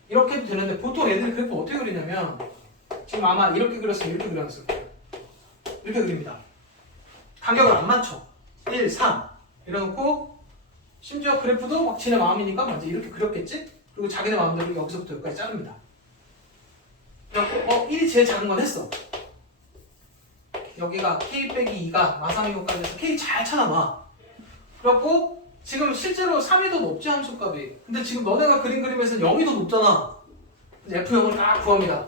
이렇게 해도 되는데 보통 애들이 그래프 어떻게 그리냐면 지금 아마 이렇게 그렸으면 이렇게 그렸을 거예요. 이렇게 그립니다. 간격을 안 맞춰. 1, 3 이래놓고 심지어 그래프도 막 지네 마음이니까 먼저 이렇게 그렸겠지? 그리고 자기네 마음대로 여기서부터 여기까지 자릅니다. 그래갖고 1이 제일 작은 건 했어. 여기가 K 빼기 2가 마삼이고까지 해서 K 잘 찾아놔. 그래갖고 지금 실제로 3이 더 높지 함수값이. 근데 지금 너네가 그린 그림에서는 0이 더 높잖아. F0을 딱 구합니다.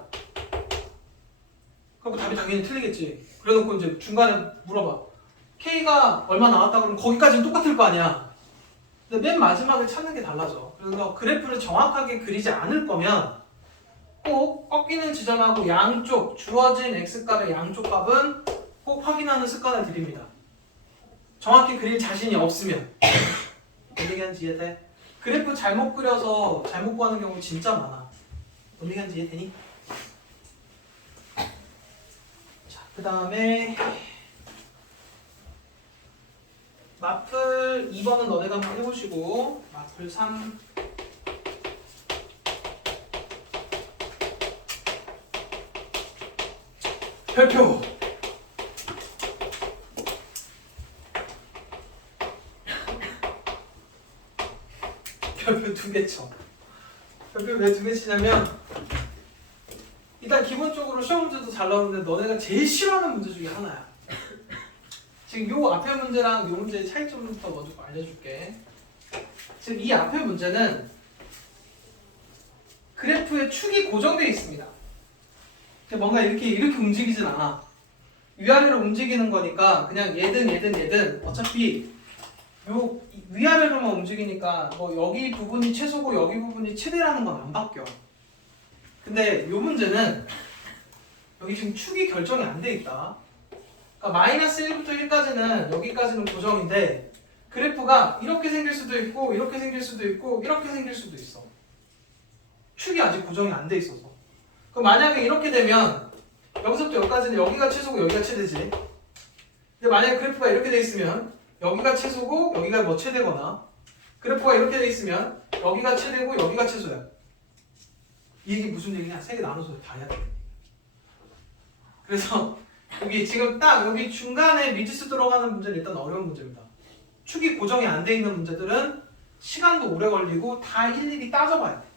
그리고 답이 당연히 틀리겠지. 그래놓고 이제 중간에 물어봐. K가 얼마 나왔다 그러면 거기까지는 똑같을 거 아니야. 근데 맨 마지막에 찾는 게 달라져. 그래서 그래프를 정확하게 그리지 않을 거면 꼭 꺾이는 지점하고 양쪽 주어진 x값의 양쪽 값은 꼭 확인하는 습관을 드립니다. 정확히 그릴 자신이 없으면 뭔 얘기하는지 이해돼? 그래프 잘못 그려서 잘못 구하는 경우 진짜 많아. 뭔 얘기하는지 이해되니? 자, 그 다음에 마플 2번은 너네가 한번 해보시고 마플 3 별표 별표 2개 쳐. 별표 왜 2개 치냐면 일단 기본적으로 시험 문제도 잘 나오는데 너네가 제일 싫어하는 문제 중에 하나야. 지금 요 앞에 문제랑 요 문제의 차이점부터 먼저 알려줄게. 지금 이 앞에 문제는 그래프의 축이 고정되어 있습니다. 뭔가 이렇게 움직이진 않아. 위아래로 움직이는 거니까 그냥 얘든 어차피 요 위아래로만 움직이니까 뭐 여기 부분이 최소고 여기 부분이 최대라는 건 안 바뀌어. 근데 요 문제는 여기 지금 축이 결정이 안 돼 있다. 그러니까 마이너스 1부터 1까지는 여기까지는 고정인데 그래프가 이렇게 생길 수도 있고 이렇게 생길 수도 있고 이렇게 생길 수도 있어. 축이 아직 고정이 안 돼 있어서. 그럼 만약에 이렇게 되면 여기서부터 여기까지는 여기가 최소고 여기가 최대지. 근데 만약에 그래프가 이렇게 돼 있으면 여기가 최소고 여기가 뭐 최대거나 그래프가 이렇게 돼 있으면 여기가 최대고 여기가 최소야. 이 얘기 무슨 얘기냐? 세 개 나눠서 다 해야 돼. 그래서 여기 지금 딱 여기 중간에 미지수 들어가는 문제는 일단 어려운 문제입니다. 축이 고정이 안 돼 있는 문제들은 시간도 오래 걸리고 다 일일이 따져봐야 돼.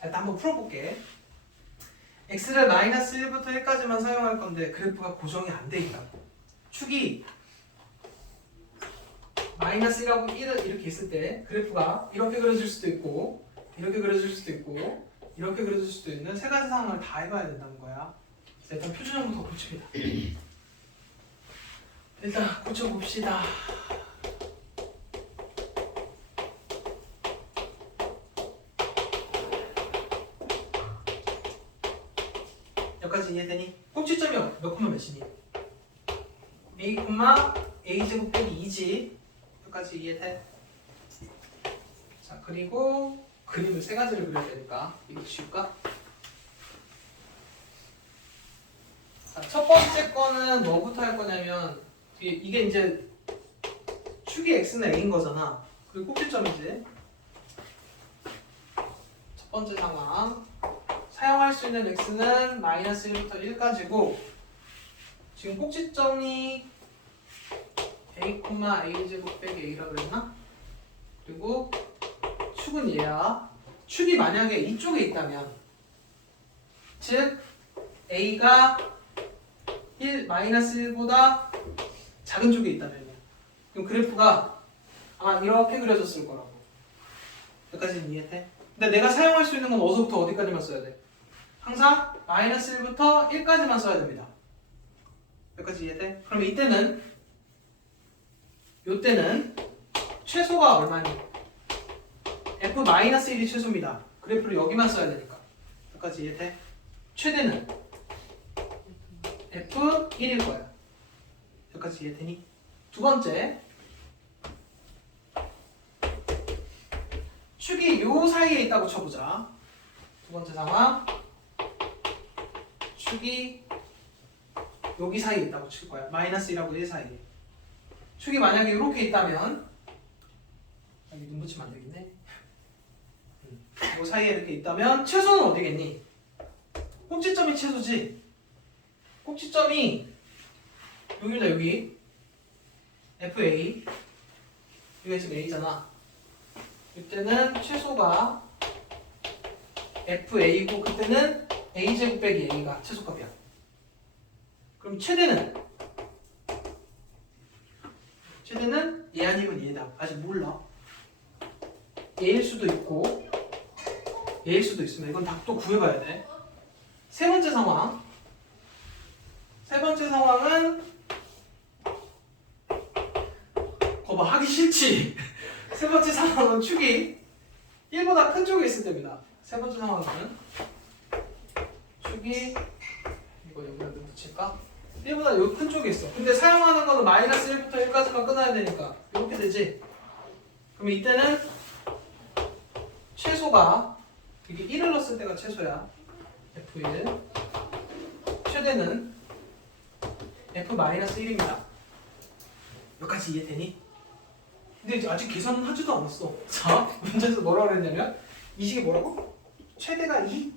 자, 일단 한번 풀어볼게. x를 마이너스 1부터 1까지만 사용할 건데 그래프가 고정이 안 돼 있다. 축이 마이너스 1하고 1을 이렇게 있을 때 그래프가 이렇게 그려질 수도 있고 이렇게 그려질 수도 있고 이렇게 그려질 수도 있는 세 가지 상황을 다 해봐야 된다는 거야. 일단 표준형부터 고칩니다. 일단 고쳐봅시다. 여기까지 이해되니? 꼭지점이 몇 콤마 몇이니? a, a제곱 빼기 2지. 여기까지 이해돼? 자, 그리고 그림을 세 가지를 그려야 되니까 이거 지울까? 자, 첫 번째 거는 뭐부터 할 거냐면 이게 이제 축이 x는 a인 거잖아. 그리고 꼭지점이지. 첫 번째 상황. 사용할 수 있는 x는 마이너스 1부터 1까지고 지금 꼭지점이 a, a제곱 빼기 a라 그랬나? 그리고 축은 얘야. 축이 만약에 이쪽에 있다면 즉 a가 마이너스 1보다 작은 쪽에 있다면 그럼 그래프가 아마 이렇게 그려졌을 거라고. 여기까지는 이해돼? 근데 내가 사용할 수 있는 건 어디서부터 어디까지만 써야 돼? 항상 마이너스 1부터 1까지만 써야 됩니다. 여기까지 이해돼? 그럼 이때는 최소가 얼마니? F-1이 최소입니다. 그래프를 여기만 써야 되니까. 여기까지 이해돼? 최대는 F1일 거야. 여기까지 이해되니? 두 번째, 축이 요 사이에 있다고 쳐보자. 두 번째 상황, 축이 여기 사이에 있다고 칠 거야. -1하고 1 사이에. 축이 만약에 이렇게 있다면, 여기 눈 붙이면 안 되겠네. 요 사이에 이렇게 있다면 최소는 어디겠니? 꼭지점이 최소지. 꼭지점이 여기입니다. 여기 FA, 여기가 지금 A잖아. 이때는 최소가 FA고 그때는 A제곱 빼기 A가 최소값이야. 그럼 최대는 얘 아니면 얘다. 아직 몰라. 얘일 수도 있고 얘일 수도 있습니다. 이건 또 구해봐야 돼. 세 번째 상황. 세 번째 상황은 거봐, 하기 싫지. 세 번째 상황은 축이 1보다 큰 쪽에 있을 때입니다. 세 번째 상황은 축이 이거 여기다 붙일까? 1보다 요 큰 쪽에 있어. 근데 사용하는 거는 -1부터 1까지만 끊어야 되니까 이렇게 되지. 그럼 이때는 최소가 이게 1을 넣었을 때가 최소야. F1. 최대는 F-1입니다. 여기까지 이해되니? 근데 이제 아직 계산은 하지도 않았어. 자, 문제에서 뭐라고 그랬냐면 이 식이 뭐라고? 최대가 2?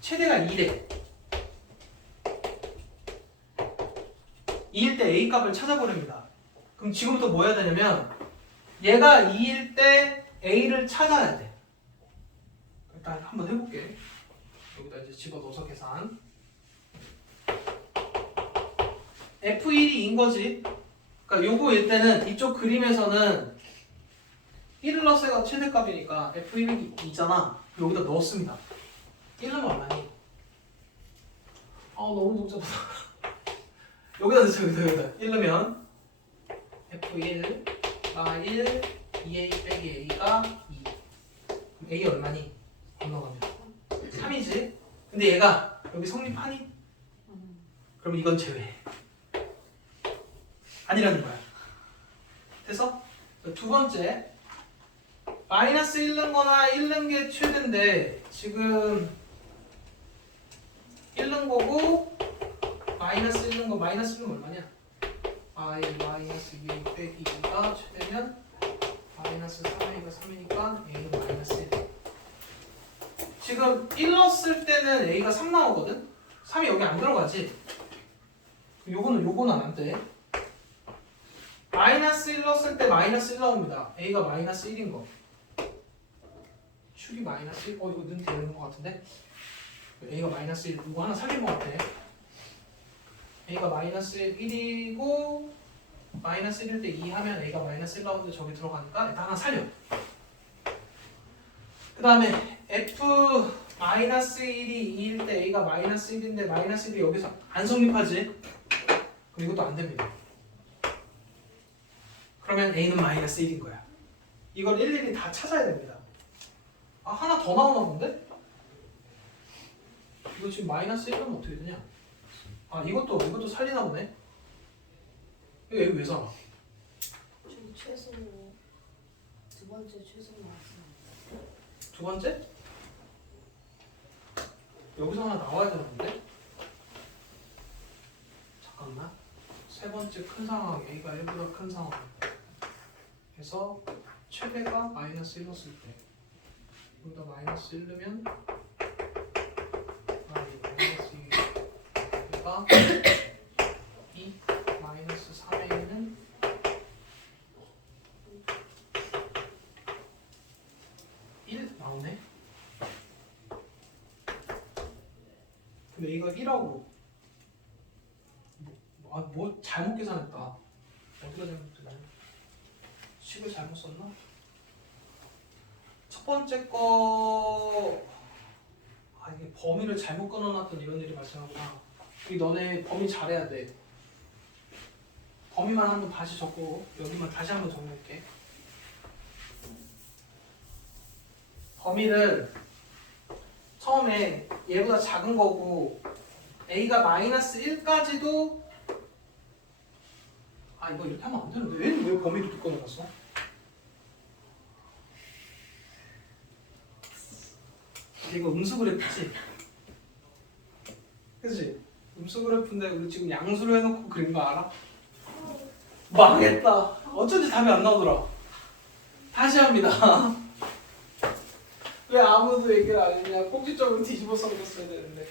최대가 2래. 2일 때 A 값을 찾아보렵니다. 그럼 지금부터 뭐 해야 되냐면 얘가 2일 때 A를 찾아야 돼. 일단 한번 해볼게. 여기다 이제 집어넣어서 계산. F1이 인 거지. 그러니까 요거일 때는 이쪽 그림에서는 1을 넣었어야 최대값이니까 F1이 2잖아. 여기다 넣었습니다. 1은 얼마니? 너무 복잡하다. 여기다 넣자, 여기다. 1 넣으면 F1 마1 2A 빼기 A가 2. 그럼 A 얼마니? 건너가면 3이지? 근데 얘가 여기 성립하니? 그럼 이건 제외. 아니라는 거야. 돼서 두 번째, -1 넣거나 1 넣은 게 최대인데 지금 1 넣은 거고 -1 넣은 거 -1 넣으면 얼마냐? -2 빼기 2가 최대면 -3A가 3이니까 A는 -1. 지금 1 넣었을 때는 A가 3 나오거든? 3이 여기 안 들어가지? 요거는 안 돼. -1 넣었을 때 -1 나옵니다. A가 -1인 거. 축이 -1. 이거 넣으면 되는 거 같은데? A가 -1. 이거 하나 살린 거 같아. A가 -1이고 -1일 때 2 하면 A가 -1 나오는데 저기 들어가니까 일단 하나 살려. 그 다음에 F-1이 2일 때 A가 -1인데 -1이 여기서 안 성립하지? 그럼 이것도 안 됩니다. 그러면 A는 -1인 거야. 이걸 일일이 다 찾아야 됩니다. 하나 더 나오나 본데? 이거 지금 -1이면 어떻게 되냐? 이것도 살리나 보네. 이거 왜 살아? 지금 최소 두 번째 최소 나왔어요. 두 번째? 여기서 하나 나와야 되는데? 잠깐만. 세 번째 큰 상황, A가 1보다 큰 상황. 그래서 최대가 -1 넣었을 때 여기다 -1 넣으면 -2가 2 -3A는 1 나오네. 근데 A가 1하고 뭐 잘못 계산했다. 어디가 잘못됐냐? 식을 잘못 썼나? 첫 번째 거 이게 범위를 잘못 끊어놨던 이런 일이 발생하구나. 이 너네 범위 잘해야 돼. 범위만 한번 다시 적고 여기만 다시 한번 정리할게. 범위를 처음에 얘보다 작은 거고 a가 마이너스 1까지도 아 이거 이렇게 하면 안 되는데 얘는 왜 범위를 이렇게 꺼내놨어? 이거 음수 그래프지? 그치? 음수 그래프인데 우리 지금 양수로 해놓고 그린 거 알아? 망했다. 어쩐지 답이 안 나오더라. 다시 합니다. 왜 아무도 얘기를 안 했냐? 꼭지점을 뒤집어 써줬어야 되는데.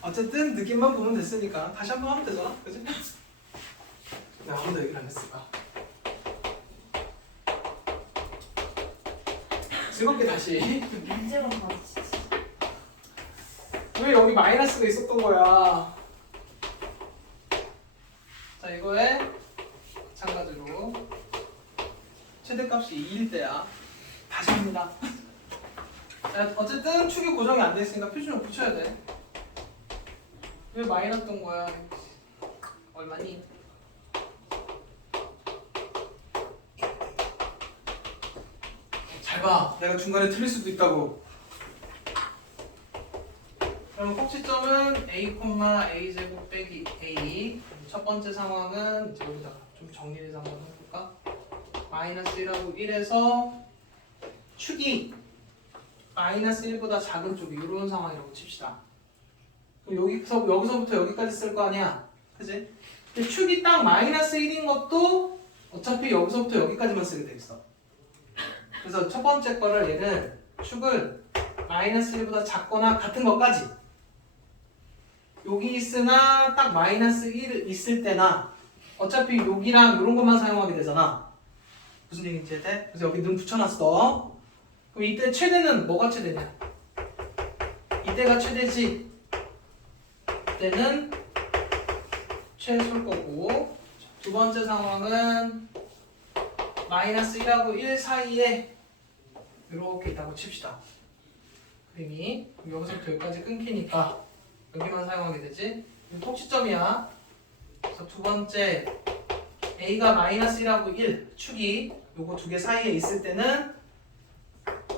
어쨌든 느낌만 보면 됐으니까 다시 한번 하면 되잖아, 그치? 왜 아무도 얘기를 안 했을까? 즐겁게 다시. 문제가 많지. 왜 여기 마이너스가 있었던 거야? 자 이거에 마찬가지로 최대값이 2일 때야. 다시 합니다. 자, 어쨌든 축이 고정이 안 돼 있으니까 표준을 붙여야 돼. 왜 마이너스던 거야? 얼마니? 잘 봐. 내가 중간에 틀릴 수도 있다고. 그럼 꼭지점은 a, a 제곱 빼기 a. 첫 번째 상황은 이제 여기다가 좀 정리를 한번 해볼까? 마이너스 1하고 1에서 축이 마이너스 1보다 작은 쪽이 이런 상황이라고 칩시다. 그럼 여기서부터 여기까지 쓸 거 아니야? 그지? 근데 축이 딱 마이너스 1인 것도 어차피 여기서부터 여기까지만 쓰게 돼 있어. 그래서 첫 번째 거를 얘는 축을 마이너스 1보다 작거나 같은 것까지 여기 있으나 딱 마이너스 1 있을 때나 어차피 여기랑 이런 것만 사용하게 되잖아. 무슨 얘기인지 이해돼? 그래서 여기 는 붙여놨어. 그럼 이때 최대는 뭐가 최대냐? 이때가 최대지. 이때는 최소일 거고 두 번째 상황은 마이너스 1하고 1 사이에 이렇게 있다고 칩시다. 그림이 여기서부터 여기까지 끊기니까 여기만 사용하게 되지. 이거 꼭지점이야. 그래서 두 번째 a가 마이너스 1하고 1 축이 요거 두 개 사이에 있을 때는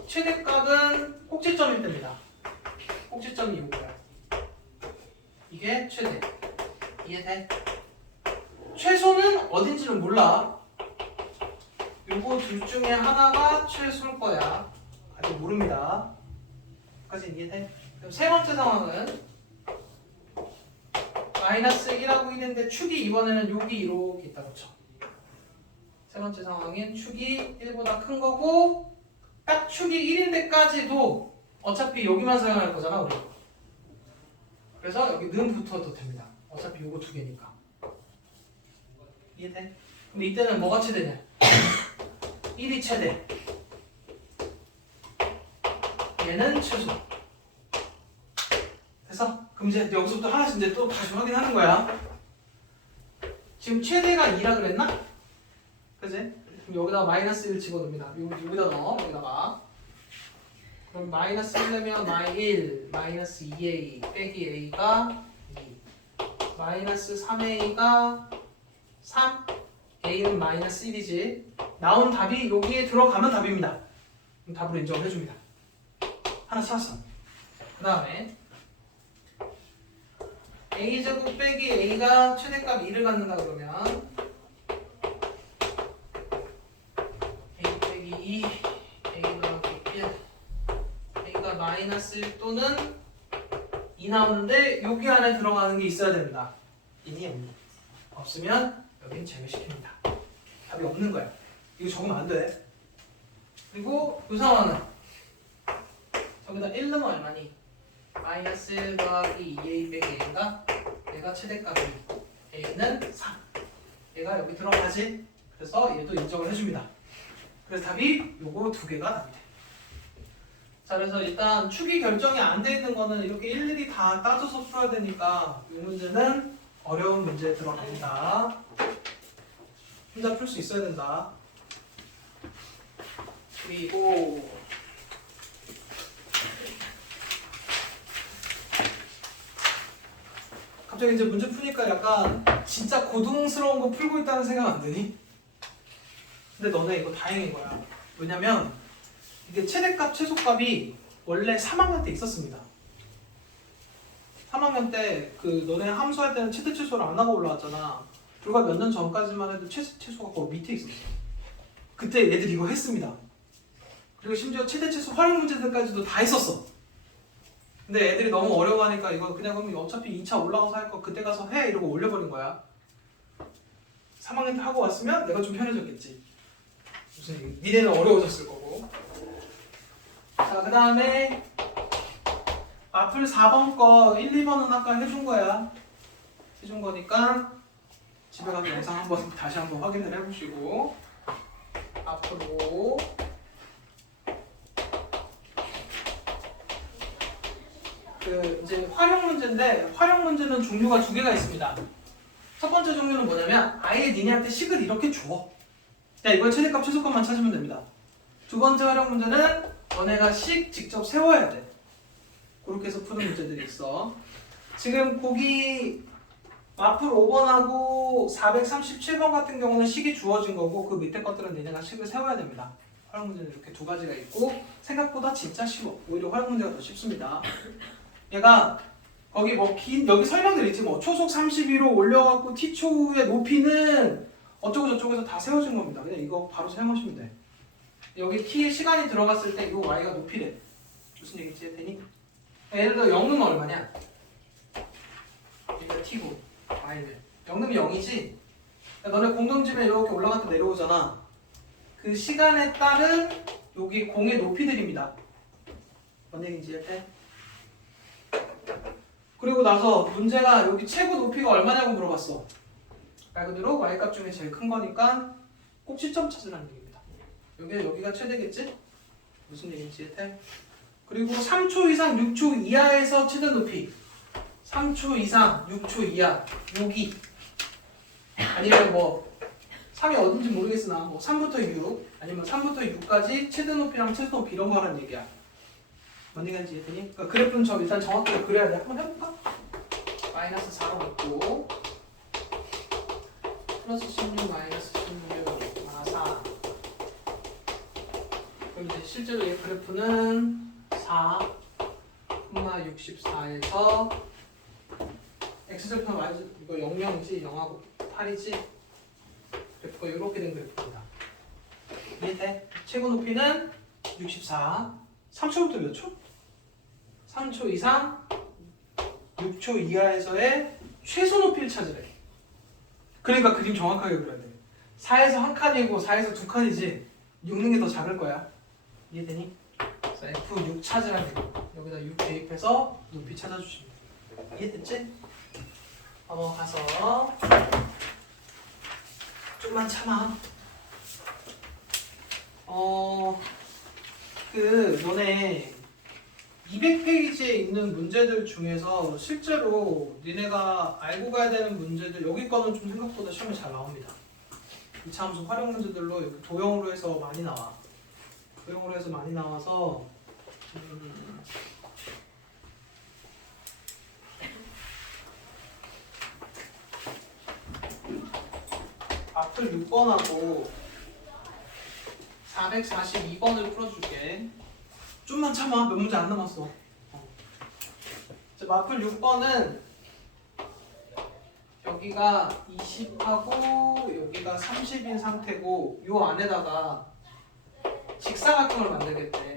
최대값은 꼭지점일 때입니다. 꼭지점이 이거야. 이게 최대. 이해돼? 최소는 어딘지는 몰라. 요거 둘 중에 하나가 최소일 거야. 아직 모릅니다. 까지 이해돼? 그럼 세 번째 상황은 마이너스 1하고 1인데 축이 이번에는 여기 이렇게 있다고 쳐. 세 번째 상황인 축이 1보다 큰 거고 딱 축이 1인데까지도 어차피 여기만 사용할 거잖아 우리. 그래서 여기 는 붙어도 됩니다. 어차피 요거 두 개니까. 이해돼? 근데 이때는 뭐가 최대냐? 1이 최대. 얘는 최소. 됐어? 그럼 이제 여기서부터 하나씩 이제 또 다시 확인하는 거야. 지금 최대가 2라 그랬나? 그지? 그럼 여기다가 마이너스 1 집어넣습니다. 여기다 넣어. 여기다가. 그럼 마이너스 1 내면 -1 마이너스 2a 빼기 a가 2 마이너스 3a가 3 a는 마이너스 1이지. 나온 답이 여기에 들어가면 답입니다. 그럼 답으로 인정을 해줍니다. 하나 찾았어. 그 다음에 a제곱 빼기 a가 최대값 2를 갖는다 그러면 a 빼기 2 a 더하기 1 a가 마이너스 1 또는 2 나오는데 여기 안에 들어가는 게 있어야 됩니다. 있니 없니? 없으면 여긴 제외시킵니다. 답이 없는 거야. 이거 적으면 안 돼. 그리고 이 상황은 저기다 1 넣으면 얼마니? 마이너스 1 더하기 2a 빼기 a가 얘가 최대값이 a는 3 얘가 여기 들어가지. 그래서 얘도 인정을 해줍니다. 그래서 답이 요거 두 개가 답이 돼. 자 그래서 일단 축이 결정이 안 돼 있는 거는 이렇게 일일이 다 따져서 풀어야 되니까 이 문제는 어려운 문제에 들어갑니다. 혼자 풀 수 있어야 된다. 그리고 갑자기 이제 문제 푸니까 약간 진짜 고등스러운 거 풀고 있다는 생각 안 드니? 근데 너네 이거 다행인 거야. 왜냐면 이게 최대값 최소값이 원래 3학년 때 있었습니다. 3학년 때 그 너네 함수할 때는 최대 최소를 안 하고 올라왔잖아. 불과 몇 년 전까지만 해도 최대 최소가 거기 밑에 있었어. 그때 애들 이거 했습니다. 그리고 심지어 최대 최소 활용 문제들까지도 다 했었어. 근데 애들이 너무 어려워하니까 이거 그냥 그럼 어차피 2차 올라가서 할 거 그때 가서 해 이러고 올려버린 거야. 3학년 때 하고 왔으면 내가 좀 편해졌겠지. 무슨 얘기? 니네는 어려워졌을 거고. 자, 그 다음에 마플 4번 거 1, 2번은 아까 해준 거야. 해준 거니까 집에 가서 영상 한번 다시 한번 확인을 해보시고 앞으로 그 이제 활용 문제인데 활용 문제는 종류가 두 개가 있습니다. 첫 번째 종류는 뭐냐면 아예 니네한테 식을 이렇게 줘. 야 이걸 최대값 최소값만 찾으면 됩니다. 두 번째 활용 문제는 너네가 식 직접 세워야 돼. 그렇게 해서 푸는 문제들이 있어. 지금 거기 마플 5번하고 437번 같은 경우는 식이 주어진 거고 그 밑에 것들은 니네가 식을 세워야 됩니다. 활용 문제는 이렇게 두 가지가 있고 생각보다 진짜 쉬워. 오히려 활용 문제가 더 쉽습니다. 얘가 거기 뭐 긴 여기 설명들 있지 뭐 초속 32로 올려갖고 t초의 높이는 어쩌고 저쩌고해서 다 세워진 겁니다. 그냥 이거 바로 사용하시면 돼. 여기 t의 시간이 들어갔을 때 이 y가 높이래. 무슨 얘기지 했더니 예를 들어 0는 얼마냐? 여기가 t고 y는 0는 0이지. 너네 공동집에 이렇게 올라갔다 내려오잖아. 그 시간에 따른 여기 공의 높이들입니다. 뭔 얘기인지 이해해? 그리고 나서 문제가 여기 최고 높이가 얼마냐고 물어봤어. 말 그대로 y값 중에 제일 큰 거니까 꼭 시점 찾으라는 얘기입니다. 여기가 최대겠지? 무슨 얘기인지 이해해? 그리고 3초 이상 6초 이하에서 최대 높이 3초 이상 6초 이하 여기 아니면 뭐 3이 어딘지 모르겠으나 뭐 3부터 6 아니면 3부터 6까지 최대 높이랑 최소 높이 이런 거 하라는 얘기야. 뭔 얘기인지 이해되니? 그러니까 그래프는 저 일단 정확하게 그려야 돼. 한번 해볼까? 마이너스 4로 먹고 플러스 16 마이너스 16 4 그럼 이제 실제로 이 그래프는 4, 64에서 x절편 y 이거 00이지 0하고 8이지 그래프가 이렇게 된 그래프입니다. 이해돼? 최고 높이는 64 3초부터 몇 초? 3초 이상 6초 이하에서의 최소 높이를 찾으래. 그러니까 그림 정확하게 그려야 돼. 4에서 한 칸이고 4에서 두 칸이지 6는 게 더 작을 거야. 이해되니? 그래서 F6 찾으라는 얘기. 여기다 6 대입해서 높이 찾아주시면 돼. 이해됐지? 넘어가서 좀만 참아. 너네 200페이지에 있는 문제들 중에서 실제로 니네가 알고 가야 되는 문제들 여기 거는 좀 생각보다 시험에 잘 나옵니다. 2차 함수 활용 문제들로 이렇게 도형으로 해서 많이 나와. 도형으로 해서 많이 나와서 앞을 6번하고 442번을 풀어줄게. 좀만 참아. 몇 문제 안 남았어. 마플 6번은 여기가 20하고 여기가 30인 상태고 요 안에다가 직사각형을 만들겠대.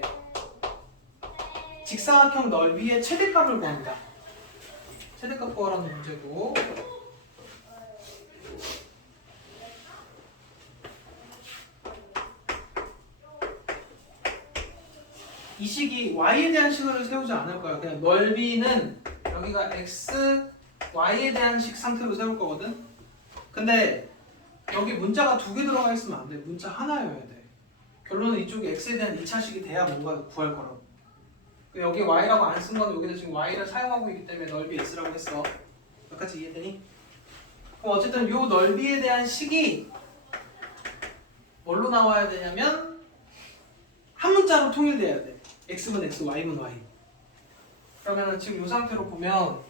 직사각형 넓이의 최대값을 구합니다. 최대값 구하라는 문제고 이 식이 y에 대한 식을 세우지 않을 거야. 그냥 넓이는 여기가 x, y에 대한 식 상태로 세울 거거든. 근데 여기 문자가 두 개 들어가 있으면 안 돼. 문자 하나여야 돼. 결론은 이쪽이 x에 대한 2차식이 돼야 뭔가 구할 거라고. 여기 y라고 안 쓴 건 여기다 지금 y를 사용하고 있기 때문에 넓이 x라고 했어. 여기까지 이해되니? 그럼 어쨌든 요 넓이에 대한 식이 뭘로 나와야 되냐면 한 문자로 통일돼야 돼. x면 x, y면 y. 그러면 지금 이 상태로 보면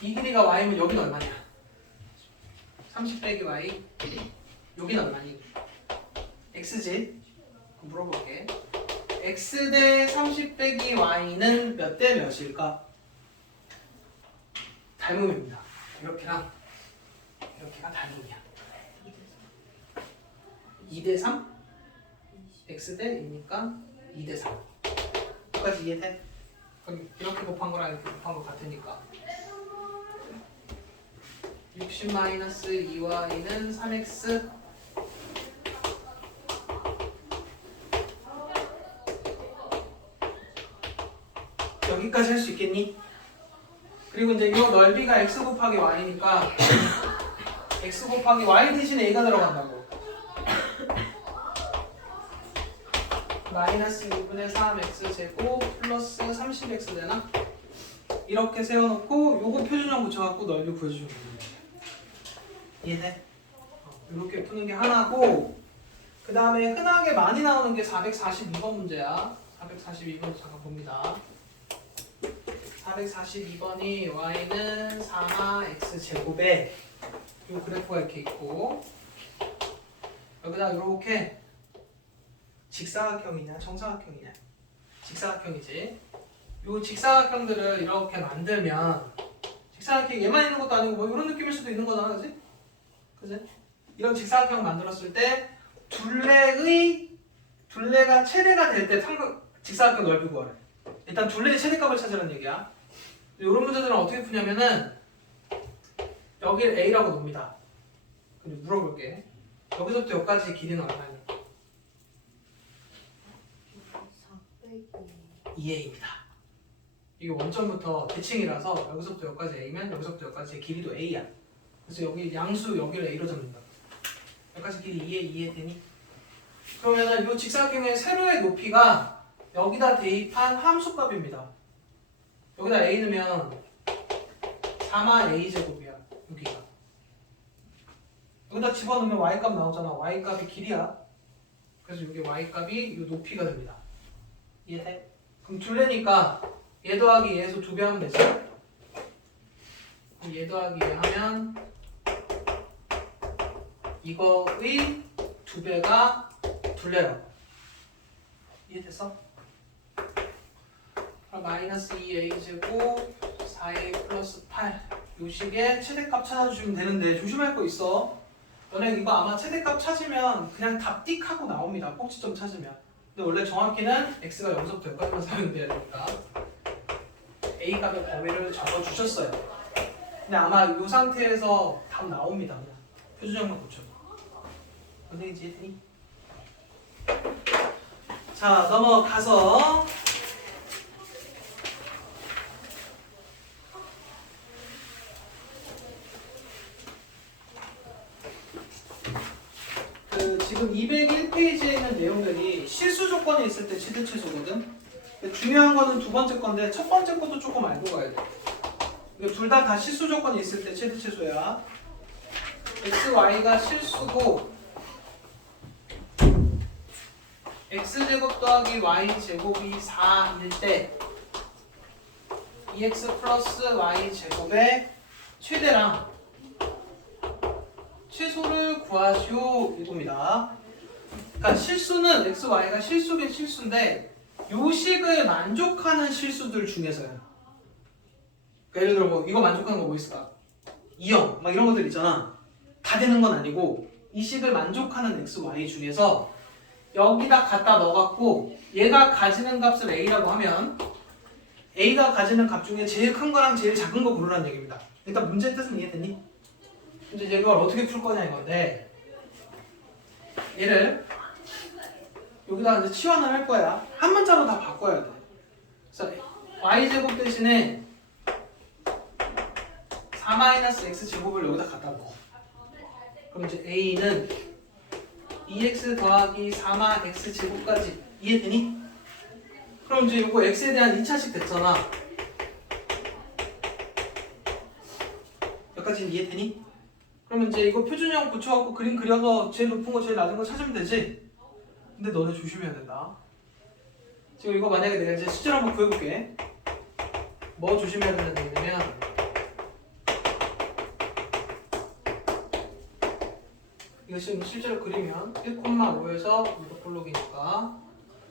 이 길이가 y면 여기는 얼마냐? 30 빼기 y. 여기는 얼마니? x지? 물어볼게. x 대 30 빼기 y는 몇 대 몇일까? 닮음입니다. 이렇게랑 이렇게가 닮음이야. 2대 3? x 대 2니까 2대 3. 여기까지 이해돼? 이렇게 곱한 거랑 이렇게 곱한 거 같으니까 60-2y는 3x 여기까지 할 수 있겠니? 그리고 이제 이 넓이가 x 곱하기 y니까 x 곱하기 y 대신에 a가 들어간다고. 마이너스 2분의 3x 제곱 플러스 30x 되나? 이렇게 세워놓고 요거 표준형 붙여갖고 넓이 구해주면 됩니다. 이해돼? 이렇게 푸는 게 하나고 그 다음에 흔하게 많이 나오는 게 442번 문제야. 442번 잠깐 봅니다. 442번이 y는 4x 제곱에 이 그래프가 이렇게 있고 여기다 이렇게 직사각형이냐 정사각형이냐 직사각형이지. 이 직사각형들을 이렇게 만들면 직사각형이 얘만 있는 것도 아니고 뭐 이런 느낌일 수도 있는 거잖아, 그지? 그지? 이런 직사각형 만들었을 때 둘레가 최대가 될 때 직사각형 넓이 구하래. 일단 둘레의 최대값을 찾으라는 얘기야. 이런 문제들은 어떻게 푸냐면은 여기를 a라고 놉니다. 근데 물어볼게. 여기서부터 여기까지 길이는 얼마냐? 2a입니다. 이게 원점부터 대칭이라서 여기서부터 여기까지 a면 여기서부터 여기까지의 길이도 a야. 그래서 여기 양수 여기를 a로 잡는다. 여기까지 길이 2a 되니? 그러면은 이 직사각형의 세로의 높이가 여기다 대입한 함수값입니다. 여기다 a 넣으면 4a 제곱이야. 여기가. 여기다 집어넣으면 y값 나오잖아. y값이 길이야. 그래서 여기 y값이 이 높이가 됩니다. 이해돼? 그럼 둘레니까 얘 더하기 얘에서 2배 하면 되지? 그럼 얘 더하기 얘 하면 이거의 2배가 둘레라고. 이해됐어? 그럼 마이너스 2a 제곱 4a 플러스 8 요식의 최대값 찾아주시면 되는데 조심할 거 있어. 너네 이거 아마 최대값 찾으면 그냥 답 띡 하고 나옵니다. 꼭지점 찾으면. 근데 원래 정확히는 x가 여기서부터 여기까지만 사용돼야 되니까 a 값의 범위를 적어주셨어요. 근데 아마 이 상태에서 답 나옵니다. 그냥 표준형만 고쳐. 근데 이제 이해되니? 자, 넘어가서 지금 201페이지에 있는 내용들이 실수 조건이 있을 때 최대 최소거든. 중요한 거는 두 번째 건데 첫 번째 것도 조금 알고 가야 돼. 둘 다 실수 조건이 있을 때 최대 최소야. x, y가 실수고 x제곱 더하기 y제곱이 4일 때 2x 플러스 y제곱의 최대랑 최소를 구하시오 이겁니다. 그러니까 실수는 x, y가 실수긴 실수인데 요식을 만족하는 실수들 중에서요. 그러니까 예를 들어 뭐 이거 만족하는 거 뭐 있을까? 2형 막 이런 것들 있잖아. 다 되는 건 아니고 이 식을 만족하는 x, y 중에서 여기다 갖다 넣어갖고 얘가 가지는 값을 a라고 하면 a가 가지는 값 중에 제일 큰 거랑 제일 작은 거 고르라는 얘기입니다. 일단 문제 뜻은 이해됐니? 이제 이걸 어떻게 풀 거냐 이건데 얘를 여기다 이제 치환을 할 거야. 한 문자로 다 바꿔야 돼. 그래서 y제곱 대신에 4-x제곱을 여기다 갖다 넣어. 그럼 이제 a는 2x 더하기 4-x제곱까지 이해되니? 그럼 이제 이거 x에 대한 2차식 됐잖아. 여기까지는 이해되니? 그러면 이제 이거 표준형 붙여갖고 그림 그려서 제일 높은 거 제일 낮은 거 찾으면 되지? 근데 너네 조심해야 된다. 지금 이거 만약에 내가 이제 실제로 한번 구해볼게. 뭐 조심해야 된다는 얘기냐면 이거 지금 실제로 그리면 1,5에서 이거 F록이니까